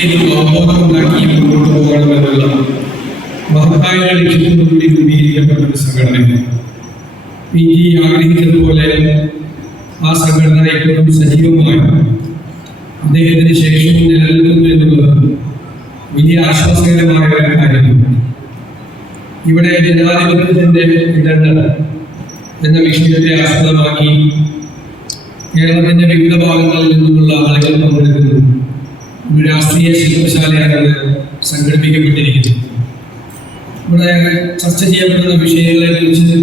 ചെയ്ത് അവബോധമുണ്ടാക്കി മുന്നോട്ട് പോകണമെന്നുള്ള മഹത്തായ ലക്ഷ്യത്തോടുകൂടി രൂപീകരിക്കപ്പെട്ട ഒരു സംഘടന. PG ആഗ്രഹിച്ചതുപോലെ ആ സംഘടന ഇപ്പോഴും സജീവമായി അദ്ദേഹത്തിന് ശേഷം നിലനിൽക്കുന്നു എന്നുള്ളത് വലിയ ആശ്വാസകരമായ ഒരു കാര്യമാണ്. ഇവിടെ ജനാധിപത്യത്തിൻ്റെ ഇടങ്ങൾ എന്ന വിഷയത്തെ ആസ്പദമാക്കി കേരളത്തിൻ്റെ വിവിധ ഭാഗങ്ങളിൽ നിന്നുമുള്ള ആളുകൾ പങ്കെടുക്കുന്നു. ഒരു രാഷ്ട്രീയ ശില്പശാലയാണ് സംഘടിപ്പിക്കപ്പെട്ടിരിക്കുന്നത്. ഇവിടെ ചർച്ച ചെയ്യപ്പെടുന്ന വിഷയങ്ങളെ കുറിച്ച്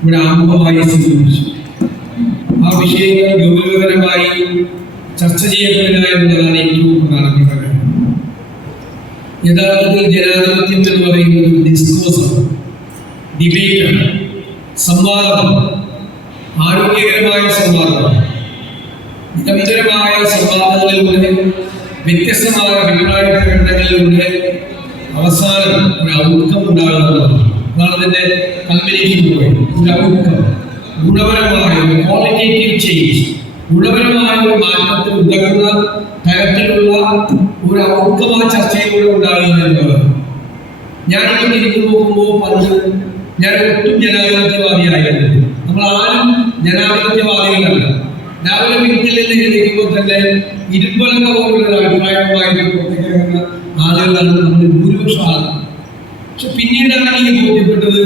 ഇവിടെ ആമുഖമായി സൂചിപ്പിച്ചു. ആ വിഷയങ്ങൾ ഗൗരവകരമായി ചർച്ച ചെയ്യപ്പെടുക എന്നുള്ളതാണ് ഏറ്റവും പ്രധാനപ്പെട്ട കാര്യം. യഥാർത്ഥത്തിൽ ജനാധിപത്യം എന്ന് പറയുന്നത് ഡിസ്കോസ്, ഡിബേറ്റാണ്, സംവാദം, ആരോഗ്യകരമായ സംവാദം. നിരന്തരമായ സംവാദങ്ങളിലൂടെ വ്യത്യസ്തമായ അഭിപ്രായ പ്രകടനങ്ങളിലൂടെ അവസാനം ഒരു ഔട്ട്കം ഉണ്ടാകുന്നതാണ്. അതാണ് അതിൻ്റെ കൾമിനേഷൻ പോയിന്റ്. ഒരു ഔട്ട്കം, ഗുണപരമായ ഒരു ക്വാളിറ്റേറ്റീവ് ചേഞ്ച്, ഗുണപരമായ ഒരു മാറ്റത്തിന് ഉതകുന്ന തരത്തിലുള്ള ഒരു ഔട്ട്കം ആ ചർച്ചയിലൂടെ ഉണ്ടാകുക എന്നുള്ളത്. ഞാനിപ്പോൾ തിരിഞ്ഞു നോക്കുമ്പോൾ പണ്ട് ഞാൻ ഒട്ടും ജനാധിപത്യവാദിയായിരുന്നു. നമ്മൾ ആരും ജനാധിപത്യവാദികളല്ല. രാവിലെ വീട്ടിൽ നിന്ന് എഴുതിക്കുമ്പോൾ തന്നെ ഇരുമ്പലക്ക പോലുള്ള അഭിപ്രായവുമായി പുറത്തേക്ക് ആളുകളാണ് നമ്മൾ ഭൂരിപക്ഷം ആളുകൾ. പക്ഷെ പിന്നീടാണ് എനിക്ക് ബോധ്യപ്പെട്ടത്,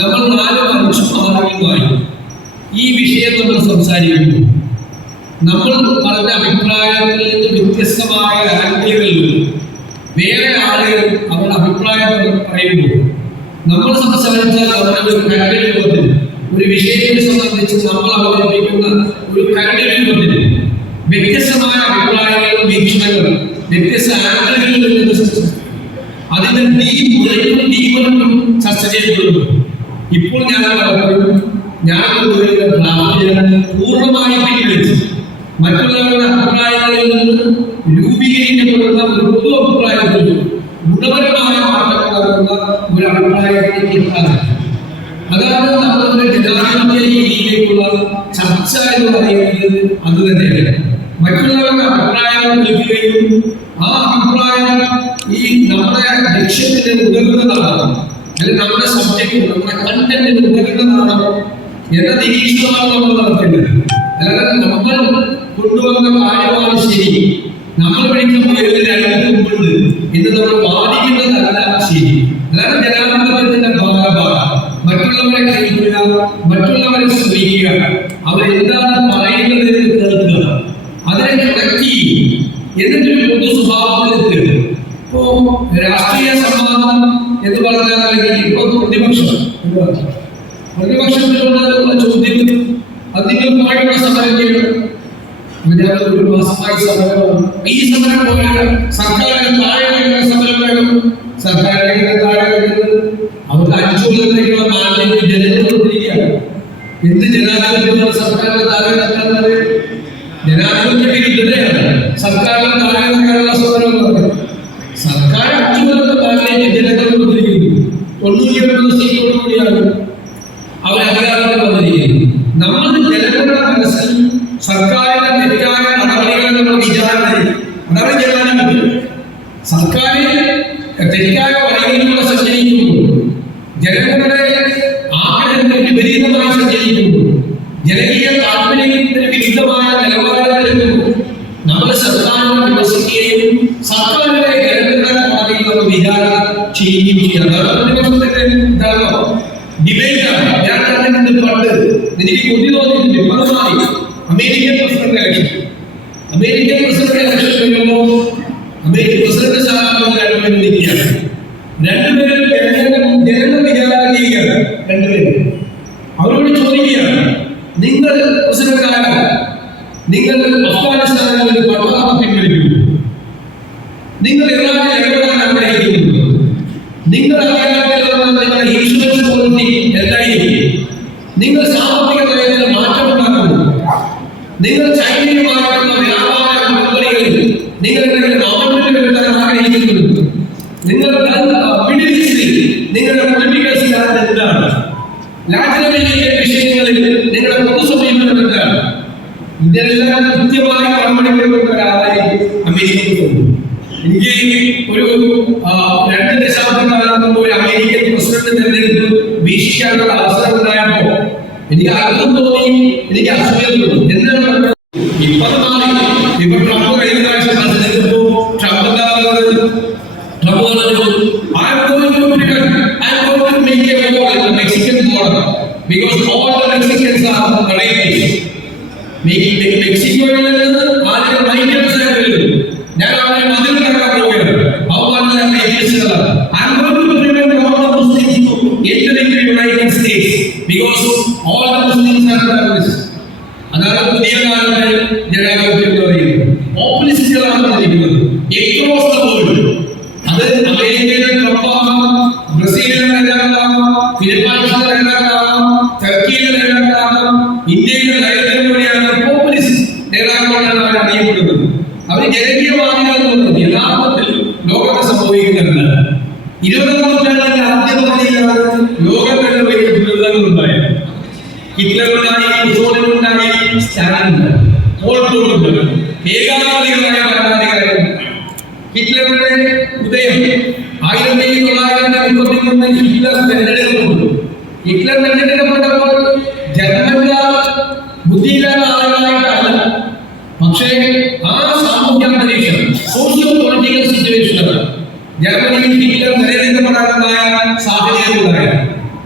നമ്മൾ 4 മനുഷ്യന്മാരുമായി ഈ വിഷയം നമ്മൾ സംസാരിക്കുന്നു. നമ്മൾ പറഞ്ഞ അഭിപ്രായത്തിൽ നിന്ന് വ്യത്യസ്തമായ ആംഗിളുകളിൽ വേറെ ആളുകൾ അവരുടെ അഭിപ്രായം പറയുമ്പോൾ നമ്മൾ സംസാരിച്ചാൽ നമ്മുടെ ഒരു കരട് രൂപത്തിൽ ഒരു വിഷയത്തെ സംബന്ധിച്ച് നമ്മൾ അവതരിപ്പിക്കുന്ന ഒരു കരട് രൂപത്തിൽ വ്യത്യസ്തമായ അഭിപ്രായങ്ങളും വീക്ഷണങ്ങളും വ്യത്യസ്ത ആംഗിളുകളിൽ നിന്ന് അതിന്റെ ഡീപും ചർച്ച ചെയ്യപ്പെടുന്നു. ഇപ്പോൾ ഞാൻ പൂർണ്ണമായി പിൻവലിച്ച് മറ്റുള്ളവരുടെ അഭിപ്രായങ്ങളിൽ നിന്ന് രൂപീകരിക്കപ്പെടുന്ന ഒരു പൊതു അഭിപ്രായത്തിൽ ഗുണപരമായ മാറ്റം നടക്കുന്ന ഒരു അഭിപ്രായത്തിലേക്ക് എത്താൻ. അതാണ് നമ്മുടെ ജനാധിപത്യ രീതിയിലേക്കുള്ള ചർച്ച എന്ന് പറയുന്നത്. അത് തന്നെയാണ് മറ്റുള്ളവരുടെ അഭിപ്രായങ്ങൾ കേൾക്കുകയും ആ അഭിപ്രായം ഈ നമ്മുടെ ലക്ഷ്യത്തിന് ഉതകുന്നതാണോ അല്ലെങ്കിൽ നമ്മുടെ സബ്ജക്റ്റ് നമ്മുടെ കണ്ടന്റിന് ഉതകുന്നതാണോ എന്ന നിരീക്ഷണമാണ് നമ്മൾ നടത്തേണ്ടത്. അല്ലാതെ നമ്മൾ കൊണ്ടുവന്ന കാര്യമാണ് ശരി, നമ്മൾ പഠിക്കുന്ന രണ്ടും മുമ്പുണ്ട് എന്ന് നമ്മൾ വാദിക്കുന്നതല്ല ശരി. അല്ലാതെ ജനാധിപത്യത്തിന്റെ ഭാഗമാണ് മറ്റുള്ളവരെ കേൾക്കുക, മറ്റുള്ളവരെ ശ്രമിക്കുക, അവരെന്താണ് പറയുന്നത് എന്ന് കേൾക്കുക, അതിനെ കണക്ട് ചെയ്യും, എന്നിട്ടൊരു പൊതു സ്വഭാവത്തിലെത്തുക. ഇപ്പോ രാഷ്ട്രീയ സംവാദം എന്ന് പറഞ്ഞാൽ ഇപ്പൊ പ്രതിപക്ഷത്തിലുള്ള ചോദ്യം അധികമായിട്ടുള്ള സമരം ചെയ്യണം. ഒരു മാസമായി സമരമാണ്. ഈ സമരം പോലെ സർക്കാരിന്റെ താഴെ വരുന്ന സമരം വേണം. സർക്കാരിന്റെ താഴെ വരുന്നത് അവർക്ക് 5 കൊല്ലത്തേക്കുള്ള മാറ്റം ജനങ്ങളോടിരിക്കുകയാണ്. എന്ത് ജനാധിപത്യമാണ് സർക്കാരിന്റെ താഴെ നിൽക്കുന്നത്? ജനാധിപത്യത്തിന് ഇതന്നെയാണ് സർക്കാരിന്റെ താഴെ നിൽക്കാനുള്ള സമരം എന്ന് പറയുന്നത്. സർക്കാർ 5 കൊല്ലത്തെ മാറ്റം ജനങ്ങളോടിരിക്കുന്നു. 99 സീറ്റോടുകൂടിയാണ് അവർ അധികാരത്തിൽ വന്നിരിക്കുന്നത്. നമ്മൾ ജനങ്ങളുടെ മനസ്സിൽ സർക്കാരിന്റെ തെറ്റായ നടപടികൾ നമ്മൾ വിചാരണ ചെയ്യും. അതാണ് ജനാധിപത്യം. സർക്കാർ തെറ്റായ വഴികളിലൂടെ സഞ്ചരിക്കുമ്പോൾ, ജനങ്ങളുടെ ആഗ്രഹത്തിന് വിപരീതമായി സഞ്ചരിക്കുമ്പോൾ, ജനകീയ താല്പര്യത്തിന് വിരുദ്ധമായ നിലപാടുകൾ നമ്മൾ സർക്കാരിനെ വിമർശിക്കുകയും സർക്കാരിന്റെ ജനങ്ങളുടെ കോടതിയിൽ വിചാരണ ചെയ്യുകയും ചെയ്യണം. ഡിബേറ്റാണ്. ഞാൻ കണ്ടിട്ടുണ്ട് പണ്ട്, എനിക്ക് കൊതി തോന്നിയിട്ടുണ്ട്. പലമായി അമേരിക്കൻ പ്രസിഡന്റ് ഇലക്ഷൻ വരുമ്പോൾ അമേരിക്കൻ പ്രസിഡന്റ് സ്ഥാനാർത്ഥികൾ നിൽക്കുകയാണ്. രണ്ടുപേരും ജനങ്ങൾ വിചാരണ ചെയ്യുകയാണ്. രണ്ടുപേരും അവരോട് ചോദിക്കുകയാണ്, നിങ്ങൾ പ്രസിഡന്റാണ്, നിങ്ങൾ അഫ്ഗാനിസ്ഥാനിൽ നിന്ന് പട്ടാളം പിൻവലിക്കുന്നു, നിങ്ങൾ ഇറാഖിൽ ഇടപെടാൻ ആഗ്രഹിക്കുന്നു, നിങ്ങൾ നിങ്ങളുടെ ഇൻഷുറൻസ് പോളിസി എന്തായിരിക്കും, നിങ്ങൾ സാമ്പത്തിക നയത്തിൽ മാറ്റമുണ്ടാക്കുന്നു, നിങ്ങൾ ചൈനയുമായിട്ടുള്ള വ്യാപാര കമ്പനികളിൽ നിങ്ങൾ ഗവൺമെന്റ് വരുത്താൻ ആഗ്രഹിക്കുന്നു, നിങ്ങൾ മിഡിൽ ഈസ്റ്റിൽ നിങ്ങളുടെ പൊളിറ്റിക്കൽ സ്റ്റാൻഡ് എന്താണ്, ലാറ്റിനമേരിക്കൻ വിഷയങ്ങളിൽ നിങ്ങളുടെ പൊതു സമീപനം എന്താണ്, ഇതെല്ലാം കൃത്യമായി മറുപടി കൊടുക്കുന്ന ഒരാളെ അമേരിക്കയിൽ കൊണ്ടു. എനിക്ക് ഒരു 2 ദശാബ്ദക്കാലം മുമ്പ് ഒരു അമേരിക്കൻ പ്രസിഡന്റ് തെരഞ്ഞെടുപ്പ് വീക്ഷിക്കാനുള്ള അവസരം ഉണ്ടായപ്പോ എനിക്ക് അത്ഭുതം തോന്നി, എനിക്ക് അസൂയ തോന്നി. എന്താണ് ഇപ്പൊ ട്രംപ് കഴിഞ്ഞ പ്രാവശ്യം പ്രസിഡന്റ് ട്രംപ് എന്താ പറഞ്ഞത്? ട്രംപ് പറഞ്ഞു, I am going to make a war in the Mexican border because all the Mexicans are rapists. മെക്സിക്കോയിൽ നിന്ന് ആദ്യം മൈഗ്രൻസ് വരുന്നു. ഞാൻ അവരെ മതിൽ കടക്കാൻ പോവുകയാണ്. അവന്മാരുടെ റേപ്പിസ്റ്റുകളാണ്. I am going to prevent all the Muslims to enter into the United States because all the Muslims are terrorists. അതാണ് പുതിയ കാലത്തെ ജനാധിപത്യം എന്ന് പറയുന്നത്. പോപ്പുലിസ്റ്റുകളാണ് പറഞ്ഞിരിക്കുന്നത് across the world. അത് അമേരിക്കയിലെ ട്രംപാകാം, ബ്രസീലിലെ നേതാക്കളാകാം, ഫിലിപ്പൈൻസിലെ നേതാക്കളാകാം, ടർക്കിയിലെ നേതാക്കളാകാം, ഇന്ത്യയിലെ നയതന്ത്രജ്ഞരാണ് പോപ്പുലിസ്റ്റ് നേതാക്കളാണ് അവർ അറിയപ്പെടുന്നത്. അവർ ജനകീയവാദികൾ എന്ന് പറയുന്നത് യഥാർത്ഥത്തിൽ ലോകത്തെ സംഭവിക്കുന്നില്ല. 20ാം നൂറ്റാണ്ടിന്റെ ആദ്യപകുതിയിലാണ് ലോകത്തിന്റെ വലിയ ദുരന്തങ്ങൾ ഉണ്ടായത്. ഹിറ്റ്ലറുണ്ടായി, മുസോളിനുണ്ടായി, സ്റ്റാലിനുണ്ടായി, പോൾപോട്ടുണ്ടായി, ഏകാധിപതികളായ ഭരണാധികാരികൾ. ഹിറ്റ്ലറുടെ ഉദയം 1933 ഹിറ്റ്ലർ തെരഞ്ഞെടുക്കപ്പെട്ടു. ഹിറ്റ്ലർ തെരഞ്ഞെടുക്കപ്പെട്ടപ്പോൾ ജർമ്മൻകാർ ബുദ്ധിയില്ലാത്ത ആളുകളായിട്ടല്ല, പക്ഷേ ആ സാമൂഹ്യ അന്തരീക്ഷം, സോഷ്യോ പൊളിറ്റിക്കൽ സിറ്റുവേഷനാണ് ജർമ്മനിയിൽ ഹിറ്റ്ലർ തെരഞ്ഞെടുക്കപ്പെടാനുണ്ടായ സാഹചര്യം ഉണ്ടായത്.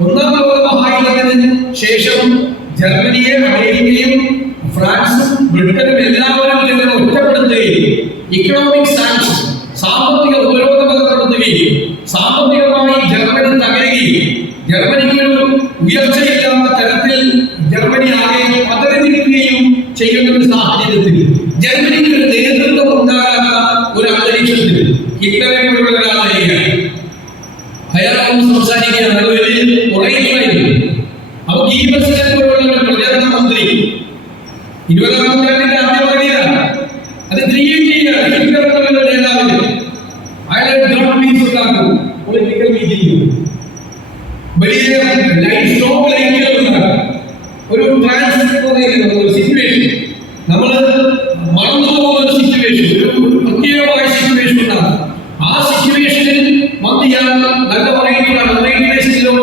1ാം ലോക മഹായുദ്ധത്തിന് ശേഷം ജർമ്മനിയെ അമേരിക്കയും ഫ്രാൻസും ബ്രിട്ടനും എല്ലാവരും ചേർന്ന് ഒറ്റപ്പെടുത്തുകയും ഇക്കണോമിക് സാങ്ഷൻ, സാമ്പത്തിക ഉപരോധം ഏർപ്പെടുത്തുകയും സാമ്പത്തികമായി ജർമ്മനി തകരുകയും ജർമ്മനിക്ക് ഒരു ഉയർച്ചയില്ലാത്ത തരത്തിൽ ജർമ്മനി ആകെ പതറിയിരിക്കുകയും ചെയ്യുന്ന ഒരു സാഹചര്യത്തിൽ ജർമ്മനിക്ക് ഒരു നേതൃത്വം ഉണ്ടാകാത്ത ഒരു അന്തരീക്ഷത്തിൽ ഹിറ്റ്ലറെ പോലുള്ള ഒരാളായിരുന്നു. അയാളോട് സംസാരിക്കുകയാണ്, അത് വലിയ കുറയുകയായിരുന്നു. അപ്പൊ ഗീബൽസിനെ പോലുള്ള ഒരു പ്രചരണ മന്ത്രി 20ാം നൂറ്റാണ്ടിന്റെ ആദ്യപകുതിയിലാണ് അത് ക്രിയേറ്റ് ചെയ്യുകയാണ്. ഹിറ്റ്ലർ പോലുള്ള നേതാവിന് അയാളെ ഗ്രൗണ്ട് മീറ്റിംഗ് ഉണ്ടാക്കും, പൊളിറ്റിക്കൽ മീറ്റിംഗ്, വലിയ സ്ട്രോങ് ലൈറ്റുകൾ ഉണ്ടാകും. ഒരു ട്രാൻസ്ഫർ സിറ്റുവേഷൻ, നമ്മൾ മറന്നു പോകുന്ന ഒരു സിറ്റുവേഷൻ, ഒരു പ്രത്യേകമായ സിറ്റുവേഷൻ ഉണ്ടാകും. ആ സിറ്റുവേഷനിൽ ഇയാൾ നല്ല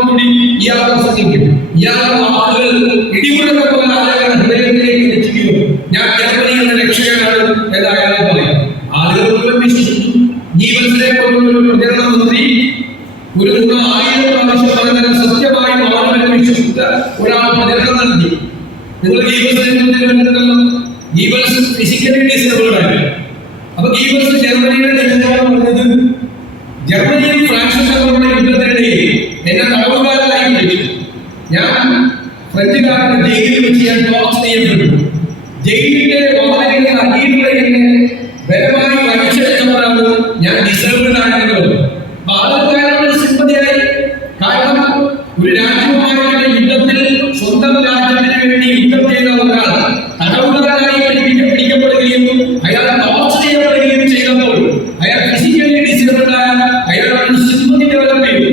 കൂടി ഇയാൾ പ്രസംഗിക്കും. ഇയാളുടെ വാക്കുകൾ ഇടിമുഴക്കം പോലെ ആളുകളുടെ ഹൃദയത്തിലേക്ക് എത്തിക്കുകയും ഞാൻ ജർമ്മനിയുടെ രക്ഷകനാണ് എന്ന് അയാൾ പറയും. ആളുകൾ മുഴുവൻ വിശ്വസിച്ചു. ഗീബൽസിനെ പോലുള്ള ഒരു പ്രചരണ മന്ത്രി ഒരു 1000 പ്രാവശ്യം പറഞ്ഞാൽ സത്യമായി ആളുകളെ വിശ്വസിച്ച ഒരാൾ പ്രചരണം നടത്തി. നിങ്ങൾ ഗീബൽസിനെ കുറിച്ച് ഗീബൽസ് ഫിസിക്കലി ഡിസേബിൾഡ് ആണ്. അപ്പൊ ഗീബൽസ് ജർമ്മനിയുടെ നേതാവ് പറഞ്ഞത്, ജർമ്മനിയും ഫ്രാൻസും തമ്മിലുള്ള യുദ്ധത്തിനിടയിൽ എന്നെ തടവുകാരനായി വിളിച്ചു. ഞാൻ ഫ്രഞ്ചുകാരന്റെ ജയിലിൽ വെച്ച് ഞാൻ ടോർച്ച് ചെയ്യപ്പെട്ടു. ജയിലിന്റെ വാതിലിന്റെ അടിയിലൂടെ എന്നെ ബലമായി വലിച്ചെടുത്തവരാണ് ഞാൻ ഡിസേബിൾഡ് ആയിരുന്നത്. ആളുകാരുടെ സിമ്പതിയായി. കാരണം ഒരു രാജ്യവുമായുള്ള യുദ്ധത്തിൽ സ്വന്തം രാജ്യത്തിന് വേണ്ടി യുദ്ധം ചെയ്ത ഒരാൾ തടവുകാരനായി പിടിക്കപ്പെടുകയും അയാൾ ടോർച്ച് ചെയ്യപ്പെടുകയും ചെയ്തപ്പോൾ അയാൾ ഫിസിക്കലി ഡിസേബിൾഡ് ആയ അയാളുടെ സിമ്പതി ഡെവലപ്പ് ചെയ്തു.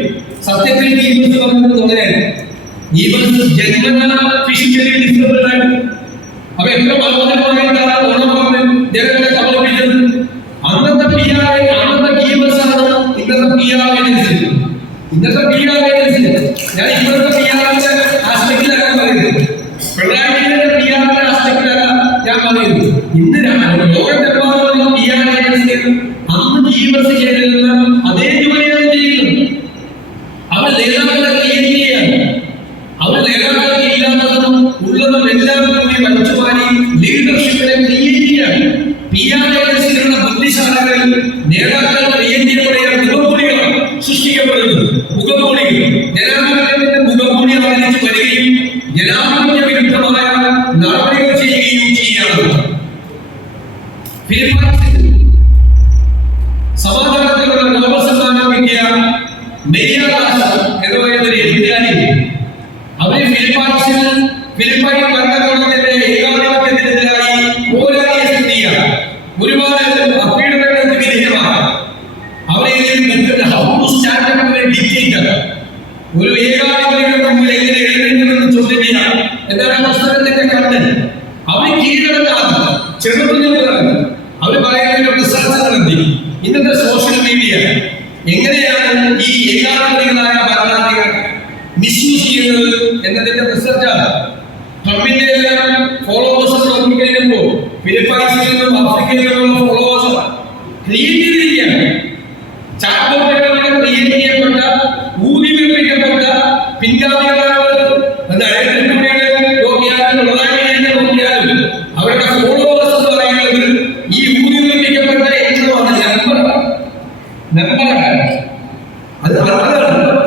സത്യത്തിൽ ഗീബൽസ് പറഞ്ഞത് അങ്ങനെയാണ്. ഗീബൽസ് ജന്മന ഫിസിക്കലി ഡിസേബിൾഡ് ആണ്. അപ്പൊ എത്ര മനോഹരമായിട്ടാണ് ഓണം പറഞ്ഞ് ജനങ്ങളെ സമർപ്പിച്ചത്. അന്നത്തെ ഗീബൽസ് ആണ് ഇന്നത്തെ PR ഏജൻസി. ഇന്നത്തെ PR ഏജൻസി ഞാൻ ഇന്നത്തെ PR-ന്റെ ആസ്പെക്റ്റിലല്ല പറയുന്നത്, പിണറായി വിജയന്റെ PR-ന്റെ ആസ്പെക്റ്റിലല്ല ഞാൻ പറയുന്നത്. ഇന്ന് ലോകത്തെമ്പാടുള്ള PR ഏജൻസികൾ അന്ന് ഗീബൽസ് ചെയ്തിരുന്ന അതേ ജോലിയാണ് ചെയ്യുന്നത്. അവർ നേതാക്കളെ ക്രിയേറ്റ് ചെയ്യാണ്. അവർ നേതാക്കളെ ഇല്ലാത്തതും ഉള്ളതും എല്ലാം കൂടി വലിച്ചുമാറി ലീഡർഷിപ്പിനെ ക്രിയേറ്റ് ചെയ്യാണ്. PR ഏജൻസികളുടെ ബുദ്ധിശാലകളിൽ നേതാക്കൾ ക്രിയേറ്റ് ചെയ്യപ്പെടുകയാണ്. മുഖംമൂടികളാണ് സൃഷ്ടിക്കപ്പെടുന്നത്. മുഖംമൂടികൾ ജനാധിപത്യത്തിന്റെ മുഖംമൂടി അവതരിച്ച് വരികയും ജനാധിപത്യ വിരുദ്ധമായ നടപടികൾ ചെയ്യുകയും ചെയ്യുകയാണ്. ഫിലിപ്പൈൻസിൽ സമാധാനത്തിനുള്ള നോബൽ സമ്മാനം കിട്ടിയ മെരിയ ദാസ് എന്ന് പറയുന്ന ഒരു എഴുത്തുകാരി, അവര് ഫിലിപ്പൈൻ ഭരണകൂടത്തിന്റെ ഏകാധിപത്യത്തിനെതിരായി പോരാടിയ സ്ത്രീയാണ്. ഒരുപാട് പീഡനങ്ങൾക്ക് വിധേയമാണ്. ഒരു ഏകാധിപതിയുടെ മുമ്പിൽ എങ്ങനെ എഴുന്നേൽക്കുമെന്ന് ചോദ്യം ചെയ്യാം. എന്താണ് പുസ്തകത്തിന്റെ കണ്ടൻ? അവർ കീഴടങ്ങാതെ ചെറുപ്പത്തിൽ അവർ പറയുന്ന റിസർച്ച് നടത്തി ഇന്നത്തെ സോഷ്യൽ മീഡിയ എങ്ങനെയാണ് ഈ ഏകാധിപതികളായ ഭരണാധികാരികൾ മിസ്യൂസ് ചെയ്യുന്നത് എന്നതിന്റെ റിസർച്ചാണ്. ട്രംപിന്റെ എല്ലാം ഫോളോവേഴ്സ് നോക്കിക്കഴിയുമ്പോൾ ഫിലിപ്പൈൻസിൽ നിന്നും ആഫ്രിക്കയിൽ നിന്നുള്ള ഫോളോവേഴ്സ് ക്രിയേറ്റ് ചെയ്തിരിക്കുകയാണ്. ചാറ്റോട്ടുകളിലൂടെ ക്രിയേറ്റ് ചെയ്യപ്പെട്ട ഊതിപിടിപ്പിക്കപ്പെട്ട പിൻഗാമികളാണ് നോക്കിയാലും അവരുടെ ഫോളോവേഴ്സ് എന്ന് പറയുന്നത് ഈ ഊതിപിടിപ്പിക്കപ്പെട്ട എണ്ണമാണ് നമ്പറാണ്. അത്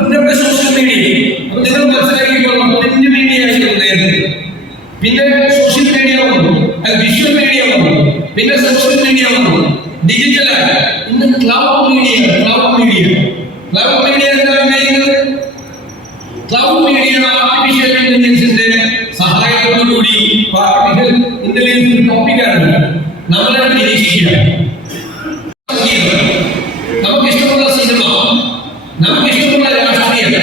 ഇന്നത്തെ സോഷ്യൽ മീഡിയ അപ്പൊ നിങ്ങൾ മനസ്സിലാക്കിക്കോളാം. പ്രിന്റ് മീഡിയ ആയിരുന്നു, പിന്നെ സോഷ്യൽ മീഡിയ വന്നു, വിഷ്വൽ മീഡിയ വന്നു, പിന്നെ സോഷ്യൽ മീഡിയ വന്നു, ഡിജിറ്റലാണ്. ഇന്ന് ക്ലൗഡ് മീഡിയ എന്താണ് ചെയ്യുന്നത്? ക്ലൗഡ് മീഡിയ ആർട്ടിഫിഷ്യൽ ഇന്റലിജൻസിന്റെ സഹായത്തോടുകൂടി ആർട്ടിഫിഷ്യൽ ഇന്റലിജൻസ് ടോപ്പിക്കാണ് നമ്മളെ നിരീക്ഷിക്കുക. നമുക്ക് ഇഷ്ടമുള്ള സിനിമ, നമുക്ക് ഇഷ്ടമുള്ള രാഷ്ട്രീയം,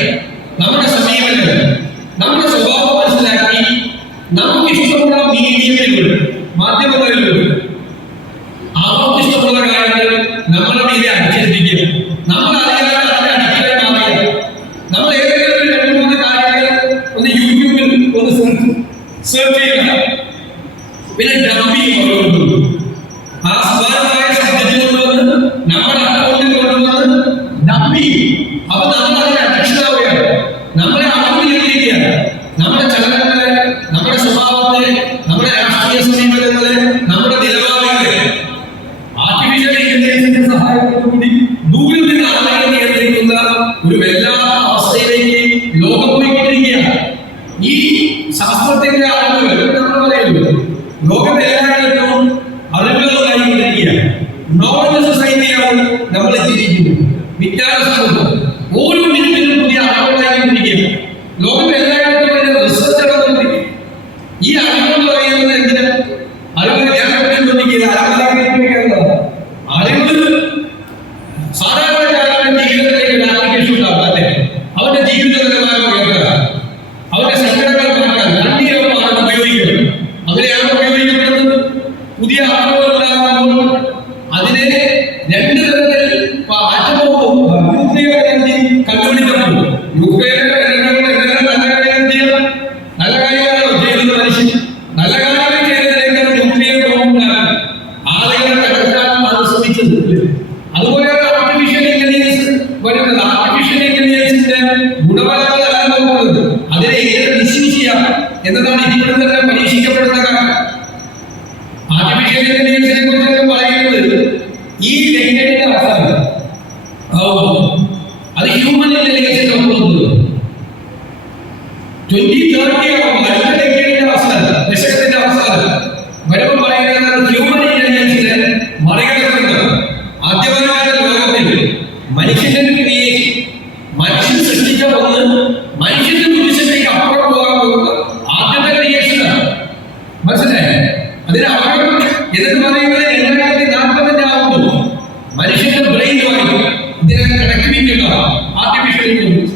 നമ്മുടെ സമീപനങ്ങൾ, നമ്മുടെ സ്വഭാവം മനസ്സിലാക്കി നമുക്ക് ഇഷ്ടമുള്ള മീഡിയങ്ങളിലൂടെ മാധ്യമങ്ങളിലൂടെ അവർക്ക് ഇഷ്ടമുള്ള കാര്യങ്ങൾ നമ്മുടെ മീതെ അടിച്ചേൽപ്പിക്കുക. നമ്മൾ അറിയാതെ അതിനെ അടിക്കാൻ മാറിയ നമ്മൾ ഏതെങ്കിലും 2-3 കാര്യങ്ങൾ ഒന്ന് യൂട്യൂബിൽ ഒന്ന് സെർച്ച് ചെയ്യുക, പിന്നെ ഡബിങ് ഓരോന്നും ആ സമാനമായ സബ്ജക്റ്റ് കൊണ്ടുവന്ന് നമ്മുടെ അക്കൗണ്ടിൽ കൊണ്ടുവന്ന് ഡബിങ്. അപ്പൊ നമ്മൾ അതിനെ അഡ്ക്ഷനാവുകയാണ്, നമ്മളെ അറിവിലിരിക്കുകയാണ്. നമ്മുടെ ചലനങ്ങളെ, നമ്മുടെ സ്വഭാവത്തെ, നമ്മുടെ രാഷ്ട്രീയ സമീപനങ്ങളെ, നമ്മുടെ നിലപാടുകളെ ആർട്ടിഫിഷ്യൽ ഇന്റലിജൻസിന്റെ സഹായത്തോടുകൂടി ദൂരിൽ നിന്ന് ആളുകളെ നിയന്ത്രിക്കുന്ന ഒരു വല്ലാത്ത അവസ്ഥയിലേക്ക് ലോകം പോയിക്കൊണ്ടിരിക്കുകയാണ്. ഈ ശാസ്ത്രത്തിന്റെ അറിവുകൾ നമ്മൾ പറയുന്നത് ലോകത്തെ എല്ലായിടത്തും അറിവുകളായിക്കൊണ്ടിരിക്കുകയാണ്. നോളജ് സൊസൈറ്റിയാണ് നമ്മൾ എത്തിയിരിക്കുന്നത്. വിജ്ഞാന സമൂഹം ഓരോ മിനിറ്റിലും പുതിയ അറിവുകളായിക്കൊണ്ടിരിക്കുകയാണ്. ലോകത്തെ എല്ലായിടത്തും റിസർച്ച് നടന്നുകൊണ്ടിരിക്കും. ഈ അറിവ് പറയുന്നത് എന്തിനാ? അറിവ് അറിവ് സാധാരണക്കാരന്റെ ജീവിതത്തിലേക്ക് ഒരു ആപ്ലിക്കേഷൻ ഉണ്ടാവും അല്ലെ? അവന്റെ ജീവിത നിലവാരം ഉയർത്താൻ, അവന്റെ സങ്കടങ്ങൾ മാറ്റാൻ കണ്ണീരൊപ്പം ഉപയോഗിക്കണം. അങ്ങനെയാണ് ഉപയോഗിക്കപ്പെടുന്നത്. പുതിയ അറിവുകൾ ഉണ്ടാകുമ്പോൾ അതിനെ 2 തരത്തിൽ കണ്ടുപിടിക്കപ്പെട്ടു. നല്ല കാര്യമാണോ ചെയ്തത് മനുഷ്യൻ? നല്ല കാര്യങ്ങൾ ചെയ്തതിനേക്കാൾ ന്യൂക്ലിയർ ബോംബിനാണ് ആളുകളെ തകർക്കാൻ അത് ശ്രമിച്ചത്. അതുപോലെയാണ് ആർട്ടിഫിഷ്യൽ ഇന്റലിജൻസ് വരുന്നത്. ആർട്ടിഫിഷ്യൽ ഇന്റലിജൻസിന്റെ ഗുണഫലങ്ങളല്ല നോക്കുന്നത്, അതിനെ എങ്ങനെ മിസ്യൂസ് ചെയ്യാം എന്നതാണ് ഇപ്പോൾ തന്നെ പരീക്ഷിക്കപ്പെടുന്ന കാര്യം. ആർട്ടിഫിഷ്യൽ ഇന്റലിജൻസിനെ കുറിച്ച് പറയുന്നത് ഈ ഡെക്കേഡിന്റെ അവസാനം അത് ഹ്യൂമൻ ഇന്റലിജൻസിന്റെ ഒപ്പം 2030 അടുത്ത ഡെക്കേഡിന്റെ അവസാനം, ദശകത്തിന്റെ അവസാനം വരുമ്പോൾ പറയുന്നത് ഹ്യൂമൻ ഇന്റലിജൻസിനെ മറികടക്കുന്നത് ആദ്യപരമായ ലോകത്തിൽ മനുഷ്യന്റെ ക്രിയേഷൻ, മനുഷ്യൻ സൃഷ്ടിച്ച ഒന്ന് മനുഷ്യന്റെ ബുദ്ധിശക്തിക്ക് അപ്പുറം പോകാൻ പോകുന്ന ആദ്യത്തെ ക്രിയേഷനാണ്. മനസ്സിലായേ? അതിന് അപകടം എന്ന് പറയുന്നത് 2040 ആകുമ്പോൾ മനുഷ്യന്റെ ബ്രെയിനുമായി ഇതിനെ കണക്ടിവിറ്റി ഉണ്ടാകും. ആർട്ടിഫിഷ്യൽ ഇന്റലിജൻസ്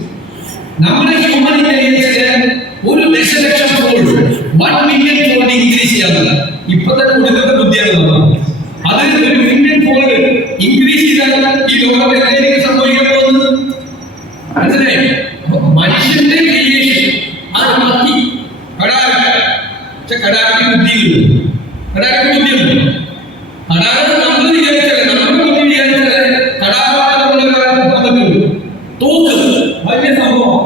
നമ്മുടെ ഹ്യൂമൻ ഇന്റലിജൻസിനെ 1 ദശലക്ഷം ഫോൾഡ് 1 മില്യൺ ഫോൾഡ് ഇൻക്രീസ് ചെയ്യാറുണ്ട്. ഇപ്പൊ തന്നെ കൊടുക്കുന്ന ബുദ്ധിയാണ് നമ്മൾ. അത് 1 മില്യൺ ഫോൾഡ് ഇൻക്രീസ് ചെയ്താൽ ഈ ലോകത്തെ എന്തെങ്കിലും സംഭവിക്കാൻ പോകുന്നത് മനസ്സിലായി? മനുഷ്യന്റെ ക്രിയേഷൻ അത് മത്തി കടാരക്ക് ബുദ്ധിയിലുണ്ട്. കടാരക്ക് ബുദ്ധിയുണ്ട്. കടാരം നമ്മൾ വിചാരിച്ചാലേ, നമ്മുടെ ബുദ്ധി വിചാരിച്ചാലേ കടാരമുള്ള തോക്ക് വലിയ സംഭവം.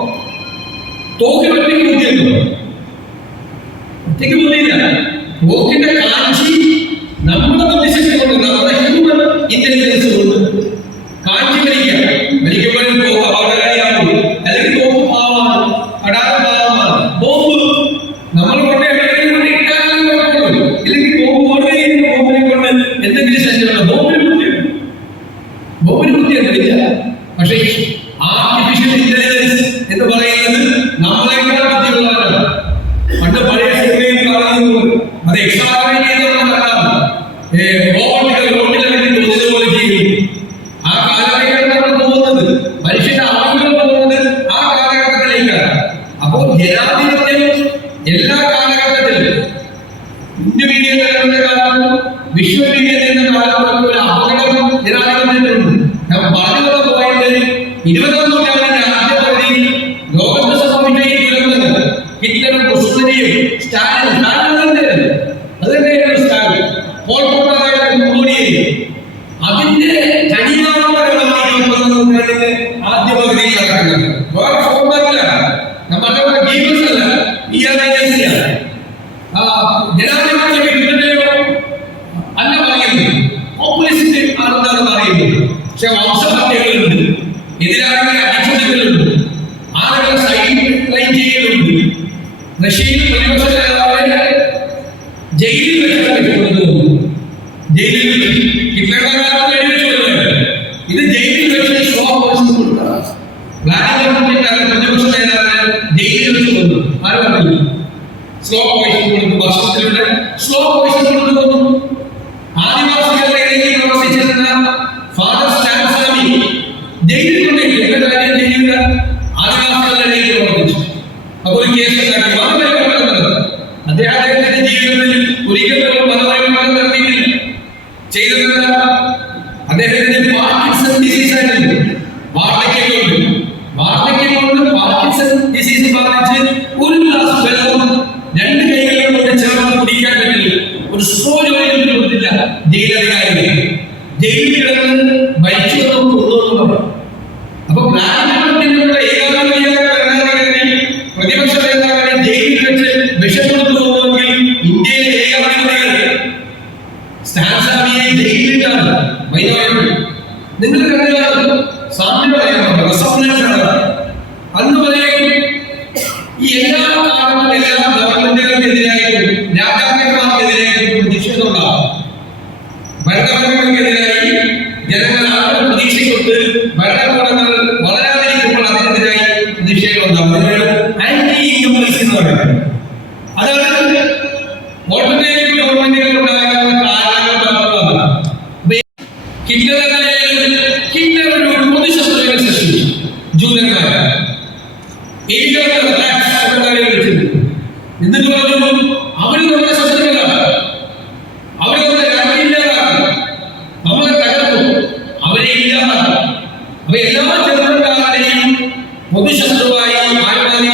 തോക്കിന് ഒറ്റയ്ക്ക് ബുദ്ധിയുണ്ടോ? ഒറ്റയ്ക്ക് ബുദ്ധിയില്ല. തോക്കിന്റെ കാഞ്ചി നമ്മുടെ ബുദ്ധിശക്തി കൊണ്ട്, നമ്മുടെ ഹ്യൂമൻ ഇന്റലിജൻസ് കൊണ്ട് കാഞ്ചി വലിക്കുമ്പോഴും തോക്ക് അപകടകാരിയാകും. അല്ലെങ്കിൽ തോക്ക് പാവമാണ്, കടാരം പാവമാണ്. ബോംബ് നമ്മൾ കൊണ്ട് എവിടെയെങ്കിലും ഇട്ടാലും കുഴപ്പമില്ല. ഇല്ലെങ്കിൽ ബോംബ് ഓർഡർ ചെയ്യുന്ന ബോംബിനെ കൊണ്ട് എന്തെങ്കിലും ശല്യമുള്ള ബോംബിന് ബുദ്ധിയൊന്നുമില്ല. പക്ഷേ ആർട്ടിഫിഷ്യൽ ഇന്റലിജൻസ് എന്ന് പറയുന്നത് നമ്മളെക്കാൾ ബുദ്ധിയുള്ളവരാണ്. പണ്ട് പഴയ സിനിമയിൽ കാണുന്നത് അത് എക്സ്ട്രാക്ട് ചെയ്തതാണ്. റോബോട്ടുകൾ പോലെ ചെയ്യും. ആ കാലഘട്ടത്തിലാണ് നമ്മൾ പോകുന്നത്. മനുഷ്യന്റെ അറിവുകൾ പോകുന്നത് ആ കാലഘട്ടത്തിലേക്കാണ്. അപ്പോൾ ജനാധിപത്യം എല്ലാ കാലഘട്ടത്തിലും ഇന്ത്യ മീഡിയ കാലത്തും വിശ്വ മീഡിയ കാലത്തും ഒരു അപകടം ജനാധിപത്യത്തിലുണ്ട്. ഞാൻ പറഞ്ഞുള്ള പോയിന്റ് 20-ാം നൂറ്റാണ്ടിന്റെ ആദ്യ പകുതിയിൽ ലോകത്ത് സംഭവിച്ച ഈ ദുരന്തങ്ങൾ ഹിറ്റ്ലറും മുസ്ലിനെയും സ്റ്റാലിൻ അതിന്റെ തനിയാളപരമായി ആദ്യ പകുതിയിൽ നടക്കുന്നത് വേറെ ഫോർമാറ്റില്ല. നമ്മുടെ ഗെയിംസല്ല, ജനാധിപത്യ വിരുദ്ധതയോ അല്ല പറയുന്നത്, പോപ്പുലിസ്റ്റ് ആണെന്നാണ് പറയുന്നത്. പക്ഷെ വംശഹത്യകളുണ്ട്, എതിരാളികളെ അടിച്ചതുകളുണ്ട്, ആളുകളെ സൈലൈൻ ചെയ്യലുണ്ട്. റഷ്യയിൽ പ്രതിപക്ഷ നേതാവിനെ ജയിലിൽ വെച്ചാണ് കൊണ്ടുപോകുന്നത്. ജയിലിൽ വെച്ച് ഹിറ്റ്ലറുടെ കാലത്ത് ഇത് ജയിലിൽ വെച്ച് ഷോ പോസ്റ്റ് കൊടുക്കണം. വ്ളാഡിമിർ പുടിൻ പ്രതിപക്ഷ നേതാവിനെ ജയിലിൽ വെച്ച് കൊണ്ടു. ആര് പറഞ്ഞു? സ്ലോ പോയിസൺ കൊടുത്തു. വർഷത്തിലൂടെ സ്ലോ പോയിസൺ കൊടുത്തു. ആദിവാസികളുടെ ഇടയിൽ പ്രവർത്തിച്ചിരുന്ന ഫാദർ സ്റ്റാൻസ്വാമി ജയിലിൽ കൊണ്ടേക്ക് എന്റെ കാര്യം ചെയ്യുക. ആദിവാസികളുടെ ഇടയിൽ പ്രവർത്തിച്ചു. അപ്പോൾ ഒരു കേസ് ഉണ്ടാക്കി അദ്ദേഹത്തിന്റെ ജീവിതത്തിൽ ഒരിക്കലും മതപരമായി നടത്തിയിട്ടില്ല. ചെയ്തത് അദ്ദേഹത്തിന് പാർക്കിൻസൺ ഡിസീസ് ആയിരുന്നു. വാർദ്ധക്യം കൊണ്ട് പാർക്കിൻസൺ ഡിസീസ് ബാധിച്ച് ഒരു ഗ്ലാസ് വെള്ളം 2 കൈകളും കൊണ്ട് ചേർന്ന് കുടിക്കാൻ പറ്റില്ല. ഒരു സ്ട്രോ ജോലി കൊടുത്തില്ല ജയിലധികാരികൾ. ജയിലിൽ കിടന്ന് മരിച്ചു എന്ന് തോന്നുന്നു. അപ്പൊ വ്ളാഡിമിർ പ്രതിപക്ഷ നേതാവിനെ ജയിലിൽ വെച്ച് വിഷപ്പെടുത്തു പോകുമെങ്കിൽ ഇന്ത്യയിലെ ഏകാധിപതികൾ സ്റ്റാൻസ്വാമിയെ ജയിലിലിട്ടാണ്. നിങ്ങൾ കണ്ടുകാണും സാമ്യം പറയാറുണ്ട്, അന്ന് പറയും ഈ എല്ലാ കാലത്തും എല്ലാ ഗവൺമെന്റുകൾക്കെതിരായിട്ടും രാജാക്കന്മാർക്കെതിരായിട്ടും പ്രതിഷേധം ഉണ്ടാകും. ഭരണകൂടങ്ങൾക്കെതിരായി ജനങ്ങൾ ആളുകൾ പ്രതീക്ഷയ്ക്കൊട്ട് ഭരണകൂടങ്ങൾ വളരാതിരിക്കുമ്പോൾ അതിനെതിരായി പ്രതിഷേധം ഉണ്ടാകും. ആന്റി ഇൻകംബൻസി എന്ന് പറയുന്നത് അതാണ് ഓൾട്ടർനേറ്റീവ് ഗവൺമെന്റുകൾ ഉണ്ടാകാനുള്ള കാരണങ്ങൾ. ഹിറ്റ്ലർ ഒരു പൊതുശത്രുവിനെ സൃഷ്ടിച്ചു. ജൂതന്മാരെ എന്നിട്ട് പറഞ്ഞു അവര് നമ്മുടെ ശത്രുക്കളാണ്, അവരെ നമ്മുടെ രാജ്യം ഇല്ലാതാക്കും, നമ്മളെ തകർക്കും, അവരെ ഇല്ലാതാക്കും. അപ്പൊ എല്ലാ ചെറുപ്പക്കാരുടെയും പൊതുശത്രുവായി ആരാണ്?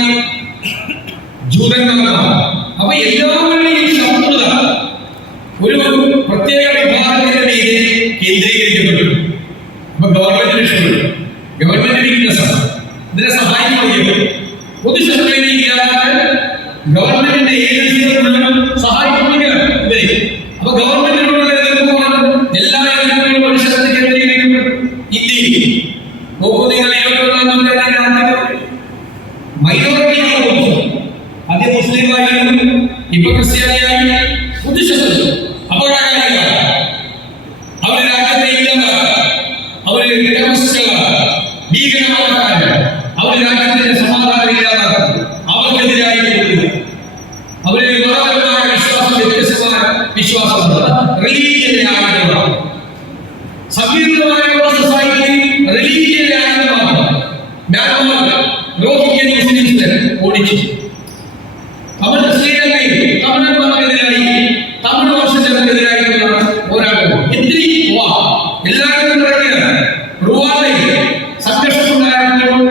ജൂതന്മാരാണ്. അപ്പൊ എല്ലാവരുടെയും ശത്രുത ഒരു പ്രത്യേക വിഭാഗത്തിന്റെ മീതെ കേന്ദ്രീകരിക്കപ്പെട്ടു. അപ്പൊ ഗവൺമെന്റിന് ഇഷ്ടപ്പെട്ടു, ഗവൺമെന്റ് വീക്ക്നെസ്സാണ്, ഇതിനെ സഹായിക്കുകയും പൊതുശത്രുവിനെ ഇല്ലാതാക്കാൻ ഗവൺമെന്റിന്റെ ഏജൻസികൾ മുഴുവൻ സഹായിക്കുകയാണ് ഇവരെ. അപ്പൊ ഗവൺമെന്റിനുള്ള എതിർപ്പുമാണ് എല്ലാ എതിർപ്പുകളും ഒരു സ്ഥലത്ത് കേന്ദ്രീകരിക്കപ്പെട്ടു. ഇന്ത്യയിൽ നോക്കൂ, നിങ്ങൾ 21-ാം നൂറ്റാണ്ടിന്റെ മൈനോറിറ്റിയാണ് ആദ്യം മുസ്ലിമായാലും ഇപ്പൊ ക്രിസ്ത്യാനിയായി പൊതുശത്രു അപകടകാരികളാണ്. അവര് രാജ്യത്തെ ഇല്ലാതാക്കുക, അവര് ഭീകരവാദക്കാരാണ്, അവര് രാജ്യത്തിന്റെ സമാധാനം ഇല്ലാതാക്കുക, അവർക്കെതിരായി അവര് മതപരമായ വിശ്വാസം വ്യത്യസ്തമായ വിശ്വാസമുണ്ട്. റിലീജിയന്റെ ആഗ്രഹമാണ് സങ്കീർണമായ സൊസൈറ്റി. റിലീജിയന്റെ ആഗ്രഹമാണ് മ്യാൻമാർ റോഹിംഗ്യൻ മുസ്ലിംസിനെ ഓടിച്ചു. ശ്രീലങ്കയിൽ തമിഴന്മാർക്കെതിരായി തമിഴ് വർഷങ്ങൾക്കെതിരായിട്ടുള്ള പോരാട്ടം എല്ലാവരും നടക്കുകയാണ്. റുവാണ്ടയിൽ സംഘർഷമുണ്ടായപ്പോൾ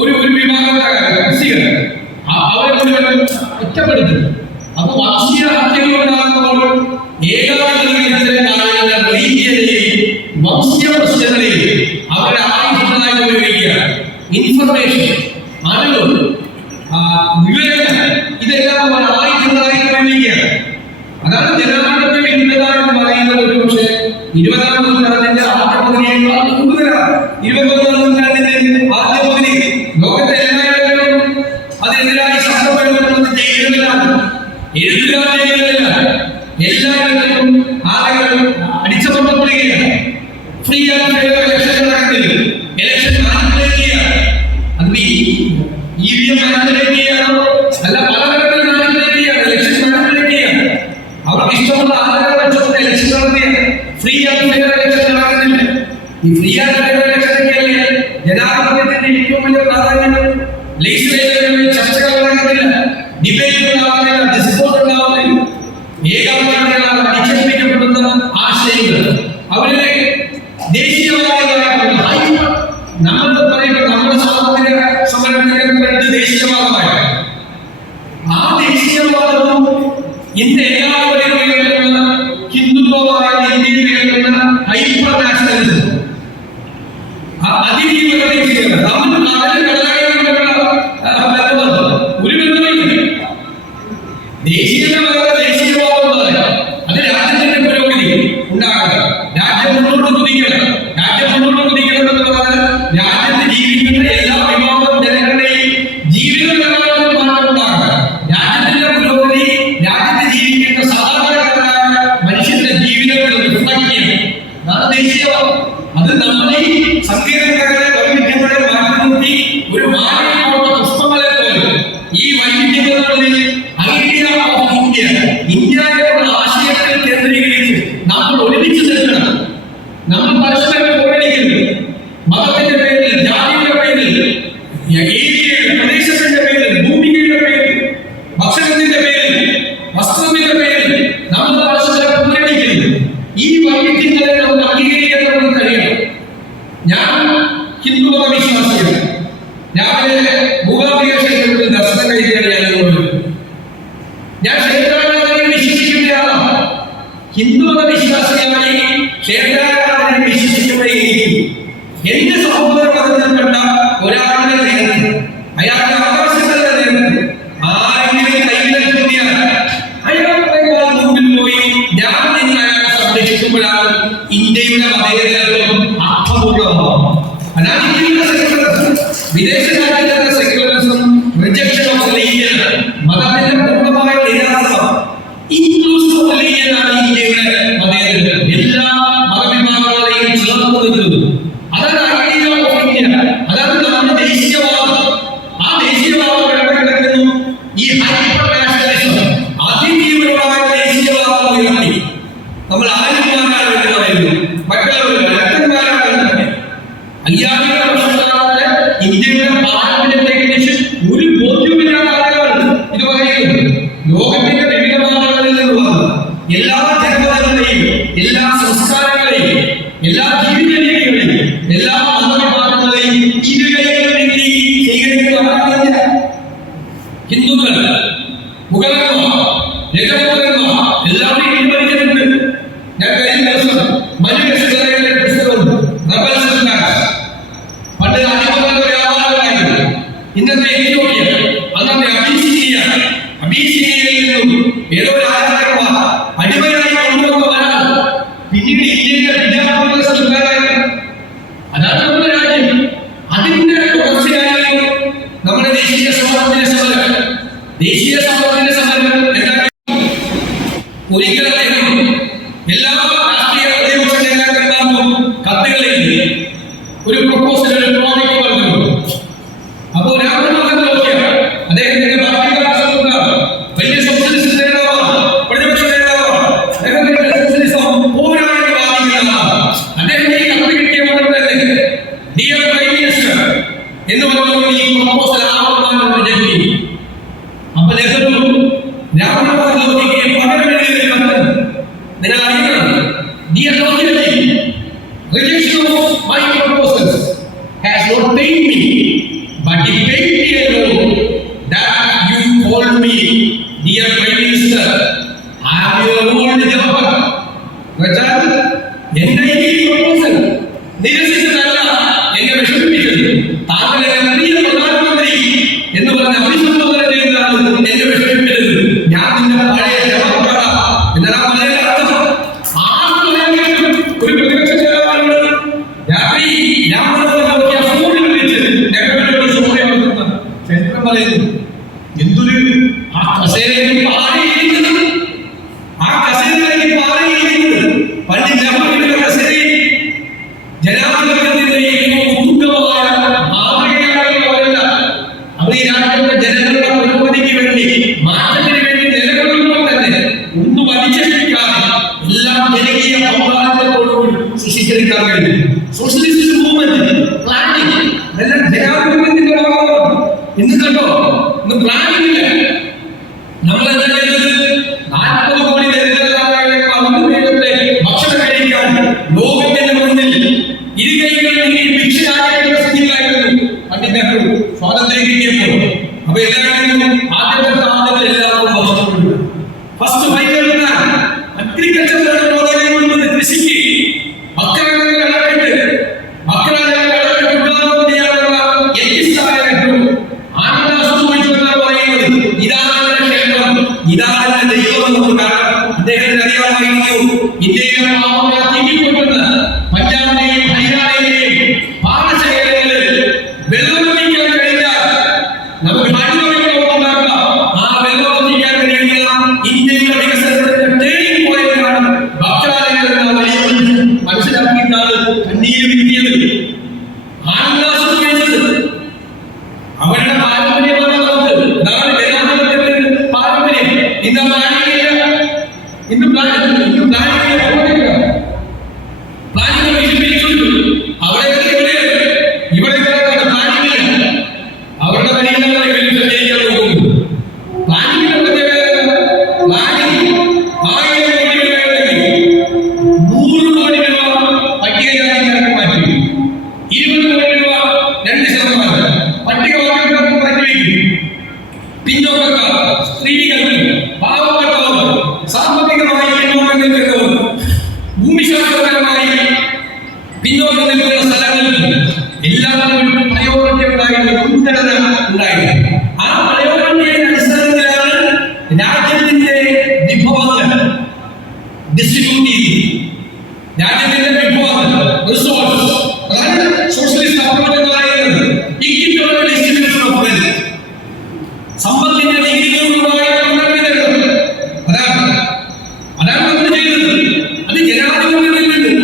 ഒരു വിഭാഗക്കാരാണ് ക്രിസ്ത്യൻ, അവരെ മുഴുവൻ ഒറ്റപ്പെടുത്തി. അപ്പൊ വംശീയ ഹത്യകളുണ്ടാകുമ്പോൾ ഏകാധിപത്യത്തിലെ ആളുകളുടെ റിലീജിയനെയും വംശീയ പ്രശ്നങ്ങളെയും അവരെ ആയുധങ്ങളായി ഉപയോഗിക്കുകയാണ്. ഇൻഫർമേഷൻ, അറിവ്, വിവരങ്ങൾ, ഇതെല്ലാം അവർ ആയുധങ്ങളായി ഉപയോഗിക്കുകയാണ്. അതാണ് ജനാധിപത്യ വിരുദ്ധത എന്ന് പറയുന്നത്. ഒരു പക്ഷേ 20-ാം നൂറ്റാണ്ടിന്റെ ആദ്യ പകുതിയേക്കാൾ കൂടുതലാണ്. 21-ാം നൂറ്റാണ്ടിന്റെ ആദ്യ പകുതി ലോകത്തെ എല്ലായിടങ്ങളിലും അതിനെതിരായി ശബ്ദപ്പെടുന്നത് ജയിലുകളിലാണ്, എഴുത്തുകാരികളിലാണ്, എല്ലായിടത്തും ആളുകൾ അടിച്ചമർത്തപ്പെടുകയാണ്. ഫ്രീ ആയിട്ട് ഇലക്ഷൻ നടക്കുന്നില്ല. ഇലക്ഷൻ മാനിപ്പുലേറ്റ് ചെയ്യാണ്. അത് EVM മാനിപ്പുലേറ്റ് ചെയ്യാനോ അല്ല, പലതരത്തിൽ മാനിപ്പുലേറ്റ് ചെയ്യാണ്. ഇലക്ഷൻ മാനിപ്പുലേറ്റ് ചെയ്യാണ്. അവർക്ക് ഇഷ്ടമുള്ള ആളുകളെ വെച്ചുകൊണ്ട് ഇലക്ഷൻ നടത്തിയാണ്. ഫ്രീ ആയിട്ട് ഇലക്ഷൻ നടക്കുന്നില്ല. ഈ ഫ്രീ ആയിട്ട് ഇലക്ഷനൊക്കെയല്ലേ ജനാധിപത്യത്തിന്റെ ഏറ്റവും വലിയ പ്രാധാന്യം. ലെജിസ്ലേച്ചറിൽ ചർച്ചകൾ നടക്കുന്നില്ല, ഡിബേറ്റ് ഉണ്ടാവുന്നില്ല, ഡിസ്കോഴ്സ് ഉണ്ടാവുന്നില്ല. ഏകാധിപത്യങ്ങളാൽ അടിച്ചേൽപ്പിക്കപ്പെടുന്ന ആശയങ്ങൾ അവരെ ഇന്ന് എല്ലാവരെയും ഉയർത്തുന്ന ഹിന്ദുത്വമായ ഇന്ത്യയിൽ ഉയർത്തുന്ന ഹൈപ്പർ നാഷണലിസം, അതിജീവനതീക്ഷയാണ്. നമ്മൾ ഒരു ബന്ധമില്ല. ദേശീയവാദം അത് രാജ്യത്തിന്റെ പുരോഗതി ഉണ്ടാകണം. രാജ്യം മുന്നോട്ട് കുതിക്കണം. എന്ന് പറഞ്ഞാൽ രാജ്യത്ത് ജീവിക്കുന്ന എല്ലാ വിഭാഗം ജനങ്ങളുടെയും ജീവിത നിലവാരത്തിൽ മാറ്റം ഉണ്ടാകണം. രാജ്യത്തിന്റെ പുരോഗതി രാജ്യത്ത് ജീവിക്കുന്ന സാധാരണക്കാരായ മനുഷ്യന്റെ ജീവിതത്തിൽ റിഫ്ലക്ട് ചെയ്യണം. അതാണ് ദേശീയവാദം. അത് നമ്മുടെ ഈ സങ്കീർണതകളെ വൈവിധ്യങ്ങളെ മാറ്റി നിർത്തി ഒരു മാനവീയമായ പുഷ്പങ്ങളെ പോലെ ഈ വൈവിധ്യങ്ങളിൽ ഐഡിയ ഓഫ് ഇന്ത്യ, ഇന്ത്യയുടെ ആശയത്തെ കേന്ദ്രീകരിച്ച് നമ്മൾ ഒരുമിച്ച് നിൽക്കണം. നമ്മൾ പരസ്പരം പോരടിക്കരുത്. മതത്തിന്റെ പേരിൽ, ജാതിയുടെ പേരിൽ, ഏരിയയുടെ പ്രദേശത്തിന്റെ പേരിൽ, ഭൂമിയുടെ പേരിൽ, ഭക്ഷണത്തിന്റെ പേരിൽ, വസ്ത്രത്തിന്റെ പേരിൽ നമ്മൾ പരസ്പരം പോരടിക്കരുത്. ഈ വൈവിധ്യങ്ങളെ നമുക്ക് അംഗീകരിക്കാൻ നമുക്ക് കഴിയണം. ഞാൻ ഹിന്ദുമത വിശ്വാസിയാണ്. രാവിലെ മൂകാംബിക ക്ഷേത്രത്തിൽ ദർശനം കഴിക്കുകയാണ്. ഞാൻ ക്ഷേത്രാരാധനയെ വിശ്വസിക്കുന്നയാളാണ്. ഹിന്ദുമത വിശ്വാസിയായി ക്ഷേത്രാരാധനയെ വിശ്വസിക്കുകയും എന്റെ സഹോദര മതത്തിൽപ്പെട്ട ഒരാളുടെ നേതൃത്വം, അയാളുടെ അവകാശങ്ങളുടെ നേതൃത്വം ആരെങ്കിലും കൈവരിക്കുകയാൽ അയാളുടെ മുമ്പിൽ പോയി ഞാൻ നിങ്ങൾ അയാളെ സംരക്ഷിക്കുമ്പോഴാണ് ഇന്ത്യയുടെ മതേതരത്വം അർത്ഥപൂർണ്ണമാകും. അതാണ് ഇന്ത്യയുടെ സെക്യുലറിസം. വിദേശ രാജ്യങ്ങളുടെ സെക്യുലറിസം റിജക്ഷൻ ഓഫ് റിലീജിയൻ, മതത്തിന്റെ പൂർണ്ണമായ നിരാസം. ഇൻക്ലൂസീവ് റിലീജിയനാണ് ഇന്ത്യയുടെ മതേതരത്വം. എല്ലാ മതവിഭാഗങ്ങളെയും ചേർത്ത് നിൽക്കുന്നു. അതാണ് ഐഡിയ ഓഫ് ഇന്ത്യ. അതാണ് നമ്മുടെ ദേശീയവാദം. ആ ദേശീയവാദം കിടക്കുന്നു ഈ ഹൈപ്പർ നാഷണലിസം, അതിജീവനമായ ദേശീയവാദം ഉയർത്തി നമ്മൾ ആര്യന്മാരാണ് എന്ന് പറയുന്നു. മറ്റുള്ളവർ രക്തന്മാരാണ്. 5000 വർഷക്കാലത്തെ ഇന്ത്യയുടെ പാരമ്പര്യത്തെ കുറിച്ച് ഒരു ബോധ്യമില്ലാത്ത ആളുകളാണ് ഇത് പറയുന്നത്. ലോകത്തിന്റെ വിവിധ ഭാഗങ്ങളിൽ നിന്നുള്ള എല്ലാ ജനതകളെയും, എല്ലാ സംസ്കാരങ്ങളെയും, എല്ലാ ജീവിത രീതികളെയും, എല്ലാ മതവിഭാഗങ്ങളെയും ഇരുകൈകളിൽ സ്വീകരിക്കുന്നവരാണ് ഹിന്ദുക്കൾ, മുഗളന്മാർ, രജപുത്രന്മാർ എല്ലാവരെയും പിൻവലിച്ചിട്ടുണ്ട്. ഞാൻ കഴിഞ്ഞ ദിവസം മനുഷ്യരുടെ പുസ്തകമുണ്ട്, പണ്ട് അടിമകളുടെ ആവാറുണ്ടായിരുന്നു. ഇന്നത്തെ എത്യോപ്യ, അന്നത്തെ അബീസിനിയയിൽ നിന്നും ഏതോ രാജാക്കന്മാർ അടിമയായി കൊണ്ടുവന്നവരാണ് പിന്നീട് ഇന്ത്യയിലെ വിദ്യാഭ്യാസ സംസ്കാരമായിരുന്നു. അതാണ് നമ്മുടെ രാജ്യം. അതിന്റെ തുടർച്ചയായി നമ്മുടെ ദേശീയ സ്വാതന്ത്ര്യ സമരം ഒരിക്കൽ അദ്ദേഹം എല്ലാ രാഷ്ട്രീയ പ്രതിപക്ഷ നേതാക്കന്മാർക്കും കത്തുകളിൽ ഒരു പ്രൊപ്പോസൽ, ഒരു പ്രോജക്ട് പറഞ്ഞു. അപ്പോൾ രാമനാഥൻ അദ്ദേഹത്തിന്റെ വലിയ സോഷ്യലിസ്റ്റ് നേതാവാണ്, പ്രതിപക്ഷ നേതാവാണ്. അദ്ദേഹത്തിന്റെ സോഷ്യലിസം പോരാളികളാണ്. അദ്ദേഹം ഈ കത്ത് കിട്ടിയ തന്നെ ഡിയർ പ്രൈം മിനിസ്റ്റർ എന്ന് പറഞ്ഞു ഈ പ്രൊപ്പോസൽ ആവർത്തനം റിജക്ട് ചെയ്തു. അപ്പൊ നെഹ്റു രാമനാഥൻ ലോഹിക്ക് പകരം എഴുതിയ കത്ത് നിങ്ങൾ അറിയണം. Dear Lohiji, rejection of my proposals has not paid me, but it paid me alone that you called me dear Prime Minister. I am your old jumper. വെച്ചാൽ എന്റെ ഈ പ്രൊപ്പോസൽ നിരസിച്ചതല്ല എന്നെ വിഷമിപ്പിച്ചത്. താങ്കൾ എന്നെ പ്രിയ പ്രധാനമന്ത്രി എന്ന് പറഞ്ഞ് അഭിസംബോധന ചെയ്തതാണ് എന്നെ വിഷമിപ്പിച്ചത്. ഞാൻ നിന്റെ പഴയ ജവാബാണ് എന്നാണ് വളരെ അർത്ഥം. ഒരു പ്രതിപക്ഷ ചരിത്രം പറയുന്നു. എന്തൊരു ആ കസേരയിൽ പാറിയിരിക്കുന്നത്, ആ കസേരയിലേക്ക് പാറിയിരിക്കുന്നത് പണ്ട് നെഹ്റുവിന്റെ കസേരയിൽ ജനാധിപത്യത്തിന്റെ ഉത്തുംഗമായ മാതൃകയായിട്ടുള്ളവരല്ല. അവർ ഈ രാജ്യത്തെ ജനങ്ങളുടെ പുരോഗതിക്ക് വേണ്ടി, മാറ്റത്തിന് വേണ്ടി നിലകൊള്ളുമ്പോൾ തന്നെ ഒന്നും അടിച്ചേൽപ്പിക്കാതെ എല്ലാം ജനകീയ പങ്കാളിത്തത്തോടുകൂടി സൃഷ്ടിച്ചെടുക്കാൻ കഴിയും. സോഷ്യലിസ്റ്റ് മൂവ്മെന്റ് പ്ലാനിങ് എല്ലാം ജനാധിപത്യത്തിന്റെ ഭാഗമാണ്. ഇന്ന് കണ്ടോ, ഇന്ന് പ്ലാനിങ് ഇല്ല. നമ്മളെന്താ ചെയ്യുന്നത്? 40 കോടി ദരിദ്രരായ ഭക്ഷണം കഴിക്കാൻ ലോകത്തിന്റെ മുന്നിൽ ഇരുകൈകളിൽ ഭിക്ഷയാക്കുന്ന സ്ഥിതിയിലായിരുന്നു പണ്ഡിറ്റ് നെഹ്റു സ്വാതന്ത്ര്യം കിട്ടിയപ്പോൾ. അപ്പൊ എല്ലാവരും ആദ്യത്തെ എല്ലാവർക്കും ഭക്ഷണം. ഫസ്റ്റ് ഇതാണ് ദൈവം നമുക്ക് കാരണം അദ്ദേഹത്തിന് അറിയാമായിരുന്നു ഇന്ത്യയിലെ തീറ്റിക്കൊണ്ടുന്ന പഞ്ചാബിലെയും ഹരിയാനയിലെയും പാടശേഖരങ്ങളിൽ വെള്ളമെത്തിക്കാൻ കഴിഞ്ഞാൽ നമുക്ക് ഉണ്ടാക്കാം. ആ വെള്ളമെത്തിക്കാൻ കഴിയുന്ന ഇന്ത്യയുടെ വികസനത്തിന്റെ ടേണിംഗ് പോയിന്റാണ് ഭക്ഷ്യാലയങ്ങൾ എന്ന വലിയ മനസ്സിലാക്കിയിട്ടാണ് കണ്ണീര് വിരിയത്. അവരുടെ പാരമ്പര്യമാണ് നമുക്ക്. അതാണ് ജനാധിപത്യത്തിന്റെ പാരമ്പര്യം. ഇന്ന് പ്ലാനിങ്ങില്ല, ഇന്ന് പ്ലാനിങ് വിശദീകരിച്ചു. അവിടെ ഇവിടെ പ്ലാനിങ്ങില്ല. അവരുടെ പരിഗണനകളെ സഞ്ചരിക്കാൻ നോക്കുന്നു. പ്ലാനിങ്ങിന്റെ പ്രത്യേകത പ്ലാനിങ് 1000 കോടി രൂപ 100 കോടി രൂപ പട്ടികജാതിക്കാർക്ക് മാറ്റി, 20 കോടി രൂപ 2% പട്ടികവർഗക്കാർക്ക് മാറ്റിവെക്കും. പിന്നോക്കക്കാർ, സ്ത്രീകൾക്ക്, പാവപ്പെട്ടവർ, സാമ്പത്തികമായി പിന്നോക്കം നിൽക്കുന്നവർ, ഭൂമിശാസ്ത്രപരമായി പിന്നോക്കം നിൽക്കുന്ന സ്ഥലങ്ങളിൽ എല്ലാവർക്കും പ്രയോജനം ഉണ്ടായിരുന്നു, മുൻഗണന ഉണ്ടായിരുന്നു. ആ പ്രയോജനത്തിന്റെ അടിസ്ഥാനത്തിലാണ് രാജ്യത്തിന്റെ വിഭവങ്ങൾ ഡിസ്ട്രിബ്യൂട്ട് ചെയ്തത്. രാജ്യത്തിന്റെ വിഭവങ്ങൾ റിസോഴ്സ്, അതാണ് സോഷ്യലിസ്റ്റ് അപ്രോച്ച് എന്ന് പറയുന്നത്. ഇക്വിറ്റബിൾ ഡിസ്ട്രിബ്യൂഷൻ ഓഫ് വെൽത്ത്, സമ്പത്തിന്റെ നീതിപൂർവമായ പുനർവിതരണം. അതാണ് നമ്മൾ ചെയ്തത്. അത് ജനാധിപത്യത്തിൽ നിന്ന്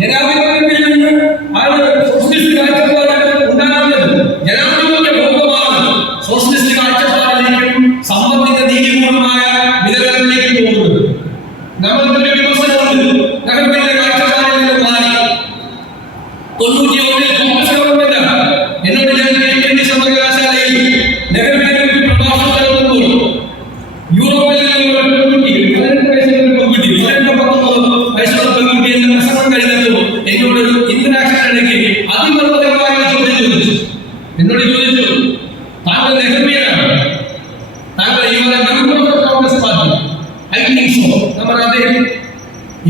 ജനാധിപത്യത്തിൽ നിന്ന് ആണ് സോഷ്യലിസ്റ്റ് കാഴ്ചപ്പാട് ഉണ്ടാകുന്നത്. ജനാധിപത്യ ഭോഗമാണ് സോഷ്യലിസ്റ്റ് കാഴ്ചപ്പാടിലേക്കും സമ്പത്തിന്റെ നീതിപൂർവമായ വിതരണത്തിലേക്കും പോകുന്നത്. നമ്മൾക്കൊരു വിമർശനമുണ്ട്. നഗരത്തിന്റെ കാഴ്ചപ്പാടിൽ നിന്ന് മാറി 91 കോൺഗ്രസ് ഗവൺമെന്റ് എന്നോട് ഞാൻ കേന്ദ്രീയ സർവകലാശാലയിൽ നഗരത്തിലേക്ക് പ്രഭാഷണം നടത്തുമ്പോൾ യൂറോപ്പിൽ നിന്നുള്ള പെൺകുട്ടി 18 വയസ്സുള്ള പെൺകുട്ടി 19 വയസ്സുള്ള പെൺകുട്ടി എന്റെ പ്രസംഗം കഴിഞ്ഞപ്പോൾ എന്നോട് ഇന്ററാക്ഷൻ ഇടയ്ക്ക് അതിമർമ്മകരമായ ചോദ്യം ചോദിച്ചു. എന്നോട് ചോദിച്ചു, താങ്കൾ നെഹ്റുവിയനാണ്, താങ്കൾ Congress party? I think so. നമ്മൾ അദ്ദേഹം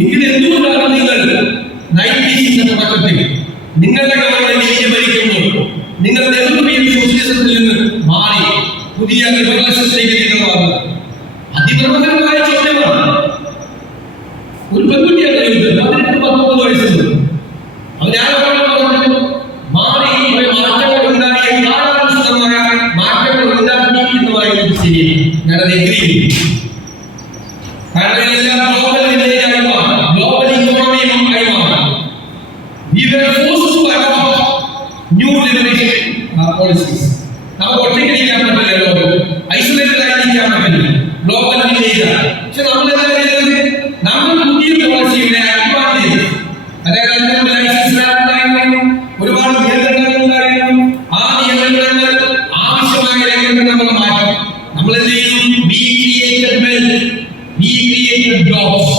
എങ്കിൽ എന്തുകൊണ്ടാണ് നിങ്ങൾ 90s തുടക്കത്തിൽ നിങ്ങളുടെ ഗവൺമെന്റ് ഇന്ത്യ ഭരിക്കുമ്പോൾ നിങ്ങൾ നെഹ്റുവിയൻ സോഷ്യലിസത്തിൽ നിന്ന് മാറി പുതിയ ലിബറലിസത്തിലേക്ക് നിങ്ങൾ വന്നത്? അതിപ്രമുഖമായ ചോദ്യമാണ്. ഒരു പെൺകുട്ടിയാണ് ചോദിച്ചത്, 18-19 വയസ്സുണ്ട്. അവരാണ് മാറി മാറ്റങ്ങൾ ഉണ്ടാക്കിയ കാലാനുസൃതമായ മാറ്റങ്ങൾ ഉണ്ടാക്കി എന്ന് പറയുന്നത് ശരിയാണ്. ഞാനത് എഗ്രി ചെയ്യുന്നു. കാരണം ഇതെല്ലാം ഗ്ലോബൽ വില്ലേജായി മാറി, ഗ്ലോബൽ ഇക്കോണമിയും ആയി മാറി. We were forced to adopt new liberation policies. നമുക്ക് ഒറ്റയ്ക്കിരിക്കാൻ പറ്റില്ലല്ലോ, ഐസൊലേറ്റഡ് ആയിരിക്കാൻ പറ്റില്ല, ഗ്ലോബൽ വില്ലേജാണ്. പക്ഷെ നമ്മളെന്താ ചെയ്തത്? നമ്മൾ പുതിയ പോളിസിയുടെ അഡ്വാൻറ്റേജ്, അതായത് ലൈസൻസ് ഉണ്ടായിരുന്നു, ഒരുപാട് നിയന്ത്രണങ്ങൾ ഉണ്ടായിരുന്നു. ആ നിയന്ത്രണങ്ങൾ ആവശ്യമായ രംഗങ്ങൾ നമ്മൾ മാറ്റി. നമ്മൾ എന്ത് ചെയ്തു? We created wealth, we created jobs.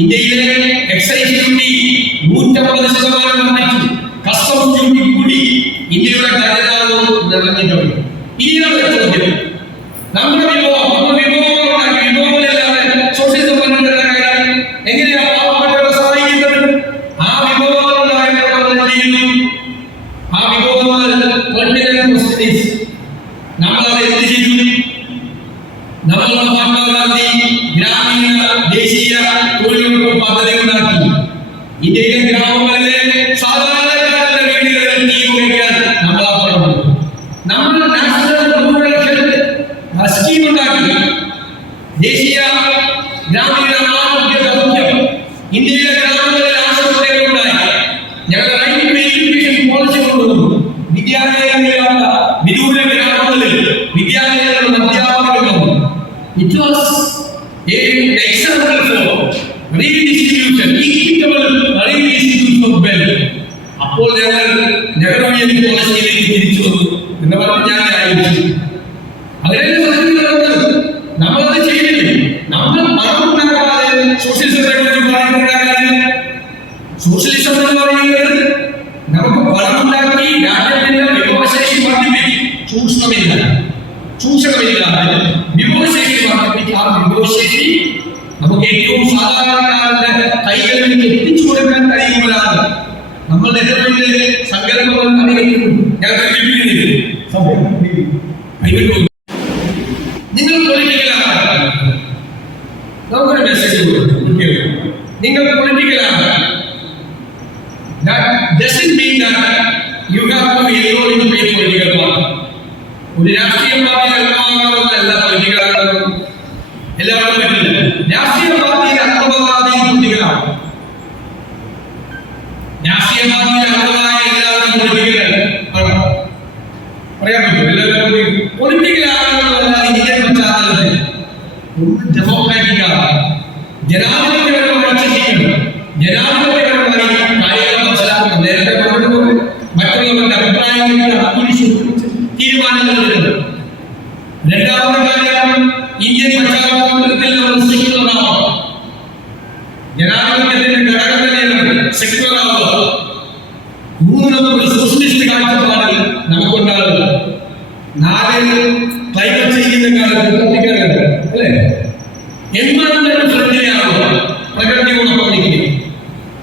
ഇന്ത്യയിലെ എക്സൈസ് ഡ്യൂട്ടി 150% വർദ്ധിച്ചു, കസ്റ്റംസ് ഡ്യൂട്ടി കൂടി, ഇന്ത്യയുടെ ഖജനാവ് നിറഞ്ഞിട്ടുണ്ട്. ഇനിയാണ് ചോദ്യം, നമ്മുടെ വിഭവങ്ങളില്ലാതെ സോഷ്യലിസം പണ്ടുണ്ടാക്കാൻ എങ്ങനെയാണ് പാവപ്പെട്ടവരെ സഹായിക്കുന്നത്? ആ വിഭവങ്ങൾ ആ വിഭവങ്ങൾ നമ്മളത് എന്ത് ചെയ്തു? നമ്മൾ മഹാത്മാഗാന്ധി ഗ്രാമീണ ദേശീയ തൊഴിലുറപ്പ് പദ്ധതി ഉണ്ടാക്കി. ഇന്ത്യയിലെ ഗ്രാമങ്ങളിലെ സാധാരണക്കാരുടെ വീടുകളിൽ തീ കുടിക്കാൻ നമ്മളാ പറഞ്ഞു. നമ്മൾ നാഷണൽ റൂറൽ ഹെൽത്ത് സ്കീം ഉണ്ടാക്കി. ദേശീയ ഗ്രാമീണ ആരോഗ്യ ദൗത്യം ഇന്ത്യയിലെ ഗ്രാമങ്ങളിൽ ആശുപത്രികൾ ഉണ്ടായി. ഞങ്ങൾ റൈറ്റ് ടു എഡ്യൂക്കേഷൻ പോളിസി കൊണ്ടുവന്നു. വിദ്യാലയങ്ങളിലുള്ള വിദൂര ഗ്രാമങ്ങളിൽ വിദ്യാലയങ്ങളും അധ്യാപകരും. It was an example for redistribution, equitable redistribution of wealth. അപ്പോൾ ഞങ്ങൾ നെഹ്റുവിയൻ പോളിസിയിലേക്ക് തിരിച്ചു വന്നു എന്ന് പറഞ്ഞ് ഞാൻ ആലോചിച്ചു. അതിനെ നമ്മളത് ചെയ്തില്ലേ? നമ്മൾ പണം ഉണ്ടാക്കാതെ സോഷ്യലിസം ഉണ്ടാക്കാതെ. സോഷ്യലിസം എന്ന് പറയുന്നത് നമുക്ക് പണം ഉണ്ടാക്കി രാജ്യത്തിന്റെ വിഭവശേഷി വർദ്ധിപ്പിക്കും. ചൂഷണമില്ലാതെ വിഭവശേഷി വർദ്ധിപ്പിക്കും. ആ വിഭവശേഷി നമുക്ക് ഏറ്റവും സാധാരണക്കാരുടെ കൈകളിൽ എത്തിച്ചു കൊടുക്കാൻ കഴിയുമ്പോഴാണ് നമ്മൾ നെഹ്റുവിന്റെ സങ്കല്പങ്ങൾ അറിയിക്കുന്നു. ഞാൻ നിങ്ങൾ പൊളിറ്റിക്കലാണ്. That doesn't mean that you have to be enrolled in a political party. ഒരു രാഷ്ട്രീയ പാർട്ടിയിൽ അംഗമാകാമെന്നല്ല പൊളിറ്റിക്കൽ ആകണം എല്ലാവർക്കും പറ്റില്ല. രാഷ്ട്രീയ പാർട്ടിയിൽ അംഗമാകാതെയും പൊളിറ്റിക്കലാണ്. രാഷ്ട്രീയ പാർട്ടിയിൽ അംഗമായ എല്ലാവരും പൊളിറ്റിക്കലാണ്. പറയാൻ പറ്റും എല്ലാവരും പൊളിറ്റിക്കൽ ആകണമെന്നല്ല ഇന്ത്യൻ പശ്ചാത്തലത്തിൽ ഡെമോക്രാറ്റിക് ആകാം, ജനാധിപത്യപരമായി ചിന്തിക്കണം, ജനാധിപത്യപരമായി കാര്യങ്ങൾ മനസ്സിലാക്കണം. നേരത്തെ പറഞ്ഞതുപോലെ മറ്റുള്ളവരുടെ അഭിപ്രായങ്ങൾ തീരുമാനങ്ങൾ എടുക്കണം. രണ്ടാമത്തെ കാര്യം ഇന്ത്യൻ പശ്ചാത്തലത്തിൽ നമ്മൾ സെക്യുലർ ആവാം. ജനാധിപത്യത്തിന്റെ ഘടകം തന്നെയാണ് സെക്യുലർ ആവുക. മൂന്നാമത് സോഷ്യലിസ്റ്റ് കാഴ്ചപ്പാട് നമുക്കുണ്ടാകുക. നാല് ക്ലൈമറ്റ് ചെയ്യുന്ന കാലത്ത് പൊളിറ്റിക്കലാണ് അല്ലേ? എൻവയോൺമെന്റ് ഫ്രണ്ട്ലി ആവുക, പ്രകൃതിയോടൊപ്പം നിൽക്കുക,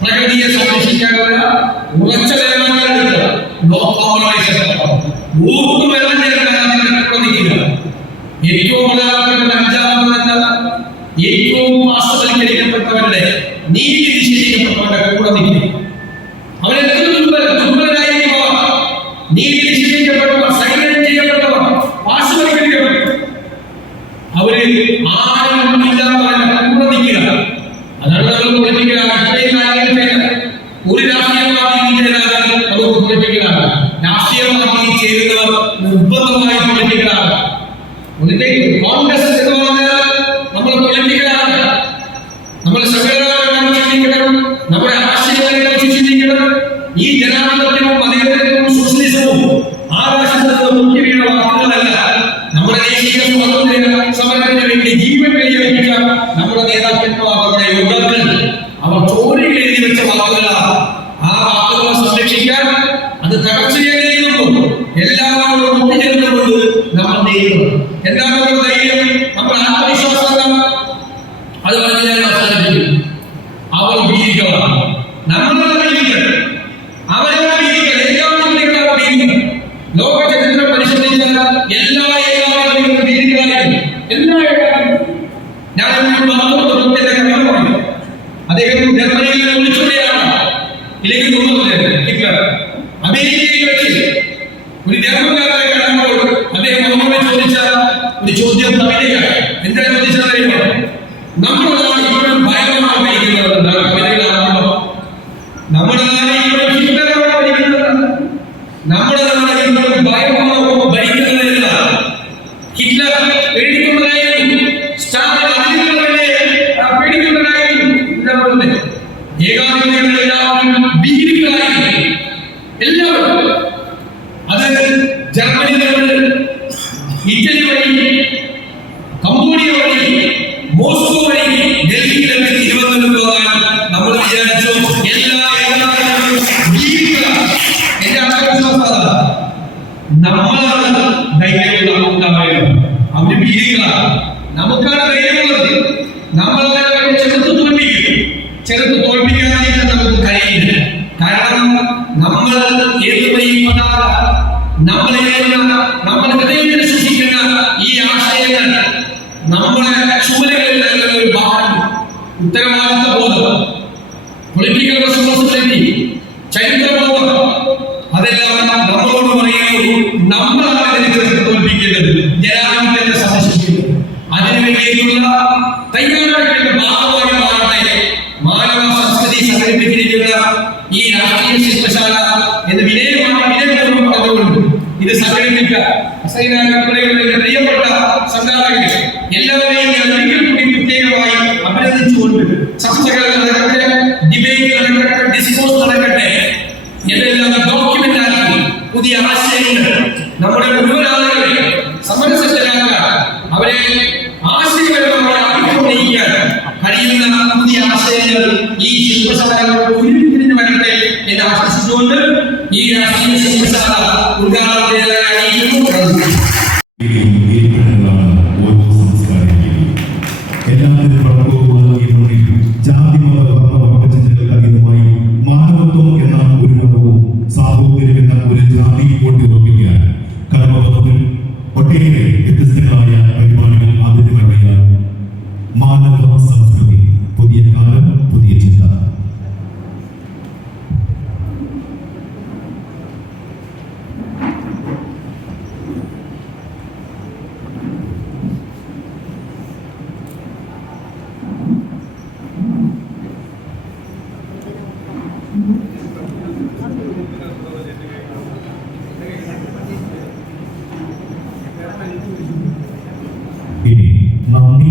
പ്രകൃതിയെ സംരക്ഷിക്കാനുള്ള ഉറച്ച നിലപാടുകൾ എടുക്കുക, നോ കോംപ്രമൈസ്, ഊർജ്ജം വെള്ളം ചേർക്കാൻ നിൽക്കുക. ഏറ്റവും പ്രധാനപ്പെട്ട അഞ്ചാമത് ഏറ്റവും പാർശ്വവൽക്കരിക്കപ്പെട്ടവരുടെ നീതി നിഷേധിക്കപ്പെട്ടവരുടെ കൂടെ നിൽക്കുക. അവരെത്ര ദുർബലരായിരിക്കുക, നീതി നിഷേധിക്കപ്പെട്ടവർ, സൈലന്റ് ചെയ്യപ്പെട്ടവർ, പാർശ്വവൽക്കരിക്കപ്പെട്ടവർ, അവര് ആരും ഇല്ലാത്തവരുടെ കൂടെ നിൽക്കുക. അതാണ് നമ്മൾ പൊളിറ്റിക്കലാണ്. ഇത്രയും കാര്യങ്ങൾ ചെയ്യണം. ഒരു രാഷ്ട്രീയ പാർട്ടിയിൽ ചേരാൻ നമുക്ക് പൊളിറ്റിക്കലാണ്. രാഷ്ട്രീയ പാർട്ടിയിൽ ചേരുന്നവർ നിർബന്ധമായി പൊളിറ്റിക്കലാണ്. കോൺഗ്രസ് എന്ന് പറഞ്ഞാൽ നമ്മൾ പൊളിറ്റിക്കലാണ്. നമ്മൾ സംഘടനകളെ ചിന്തിക്കണം, നമ്മുടെ ആശയങ്ങളെ ചിന്തിക്കണം. ഈ ജനാധിപത്യവും മതേതരത്വവും സോഷ്യലിസവും ആകാശത്ത് മുഖ്യ വീണ വാക്കുകളല്ല. നമ്മുടെ ദേശീയ സ്വാതന്ത്ര്യ സമരത്തിന് വേണ്ടി ജീവൻ കഴിപ്പിച്ച നമ്മുടെ നേതാക്കന്മാർ, നമ്മുടെ യുവാക്കൾ, അവർ ചോരയിൽ എഴുതി വെച്ച വാക്കുകളാണ്. ആ വാക്കുകളെ സംരക്ഷിക്കാൻ അത് തകർച്ചയെ നേരിടുന്നു. എല്ലാവരോടും ഒത്തുചേർന്നുകൊണ്ട് നമ്മൾ നേരിടുന്നു. എന്താണ് നമ്മുടെ ധൈര്യം, നമ്മുടെ ആത്മവിശ്വാസം? അത് പറഞ്ഞ് ഞാൻ അവസാനിപ്പിക്കും. അവർ ഭീതികളാണ്, നമ്മളാണ് ഭീതികൾ, അവരാണ് ഭീതികൾ, എല്ലാവരും ഭീതികൾ. ലോക ചരിത്രം പരിശോധിച്ചാൽ എല്ലാ ഏകാധിപതികളും ഭീതികളായിരുന്നു. എല്ലാ ഏകാധിപതികളും. ഞാൻ അദ്ദേഹം ജർമ്മനിയിലെ ഒളിച്ചോടിയാണ്, ഇല്ലെങ്കിൽ ഹിറ്റ്ലർ അമേരിക്കയിൽ വെച്ച് ഒരു ജർമ്മൻകാരനെ കാണുമ്പോൾ അദ്ദേഹം നമ്മളോട് ചോദിച്ച ഒരു ചോദ്യം തമിഴാണ്. എന്താ ചോദിച്ചാൽ നമ്മുടെ നാട് ഇപ്പോഴും ഭയങ്കരമായി ഭരിക്കുന്നവരുണ്ട്. നമ്മുടെ നാട് ഇപ്പോഴും ഹിറ്റ്ലറാണ് ഭരിക്കുന്നത്. നമ്മുടെ നാട് ഇപ്പോഴും ഭയമാണോ ഭരിക്കുന്നതല്ല. ഹിറ്റ്ലർ പേടിക്കുന്നതായിരുന്നു, സ്റ്റാലിൻ പേടിക്കുന്നതായിരുന്നു. ഏകാധിപതികളെല്ലാവരും ഭീതികളായിരുന്നു എല്ലാവരും. അത് ജർമ്മനി വഴി, ഇറ്റലി വഴി, കംബോഡിയ വഴി, മോസ്കോ വഴി ഡൽഹിയിലേക്ക് തിരുവനന്തപുരം പോകാൻ നമ്മൾ വിചാരിച്ചു. എല്ലാ ഏകാധിപതികളും ഭീതികളാണ്. എന്റെ ആത്മവിശ്വാസം നമ്മളാണ് ധൈര്യമുണ്ടാവുക. അവര് ഭീതികളാണ്, നമുക്കാണ് ധൈര്യമുള്ളത്. നമ്മളെ ചെറുത്ത് തോൽപ്പിക്കാനായിട്ട് നമുക്ക് കഴിയില്ല. കാരണം നമ്മൾ നമ്മുടെ ഹൃദയത്തിൽ സൂക്ഷിക്കുന്ന ഈ ആശയങ്ങൾ നമ്മുടെ ചുമലുകളിൽ നൽകുന്ന ഒരു ഭാഗം ഉത്തരവാദിത്ത ബോധം, പൊളിറ്റിക്കൽ റെസ്പോൺസിബിലിറ്റി, ചരിത്രബോധം, അതെല്ലാം നമ്മളോട് പറയുന്നു. നമ്മളാണ് ചരിത്രത്തെ തോൽപ്പിക്കേണ്ടത്, ജനാധിപത്യത്തെ സംരക്ഷിക്കുന്നത്. അതിനുവേണ്ടിയുള്ള തയ്യാറെടുപ്പിന്റെ ഭാഗമായി മാറട്ടെ മാനവ സംസ്കൃതി സംഘടിപ്പിച്ചിരിക്കുന്ന ഈ രാഷ്ട്രീയ ശില്പശാല എന്ന് വിനയപൂർവ്വം പറഞ്ഞുകൊണ്ട് ഇത് സംഘടിപ്പിച്ച പ്രിയപ്പെട്ട സംഘാടകർ എല്ലാവരെയും ഞാൻ ഒരിക്കൽ കൂടി പ്രത്യേകമായി അഭിനന്ദിച്ചുകൊണ്ട് ചർച്ചകൾ നടക്കട്ടെ, ഡിബേറ്റ് നടക്കട്ടെ, ഡിസ്കോഴ്സ് നടക്കട്ടെ, ഇതെല്ലാം ഡോക്യുമെന്റ് ആക്കി പുതിയ ആശയങ്ങൾ നമ്മുടെ മുഴുവൻ ആളുകളെ സമരസജ്ജരാക്കാൻ, അവരെ ആശയപരമായി അഭിനയിക്കാൻ കഴിയുന്ന പുതിയ ആശയങ്ങൾ ഈ ശില്പശാലകളോട് ഉരുത്തിരിഞ്ഞു വരട്ടെ എന്ന് ആശംസിച്ചുകൊണ്ട് ഈ രാഷ്ട്രീയ ശില്പശാല ഉദ്ഘാടനം മാനവത്വം എന്ന ഒരു മതവും സാഹോദര്യം എന്ന ഒരു ജാതി കൊണ്ടുറപ്പിക്കാൻ കർമ്മപഥത്തിൽ ഒട്ടേറെ വ്യത്യസ്തങ്ങളായ പരിപാടികൾ ആദ്യമായി മാനവ സംസ്കൃതി, പുതിയ കാലം, പുതിയ നന്ദി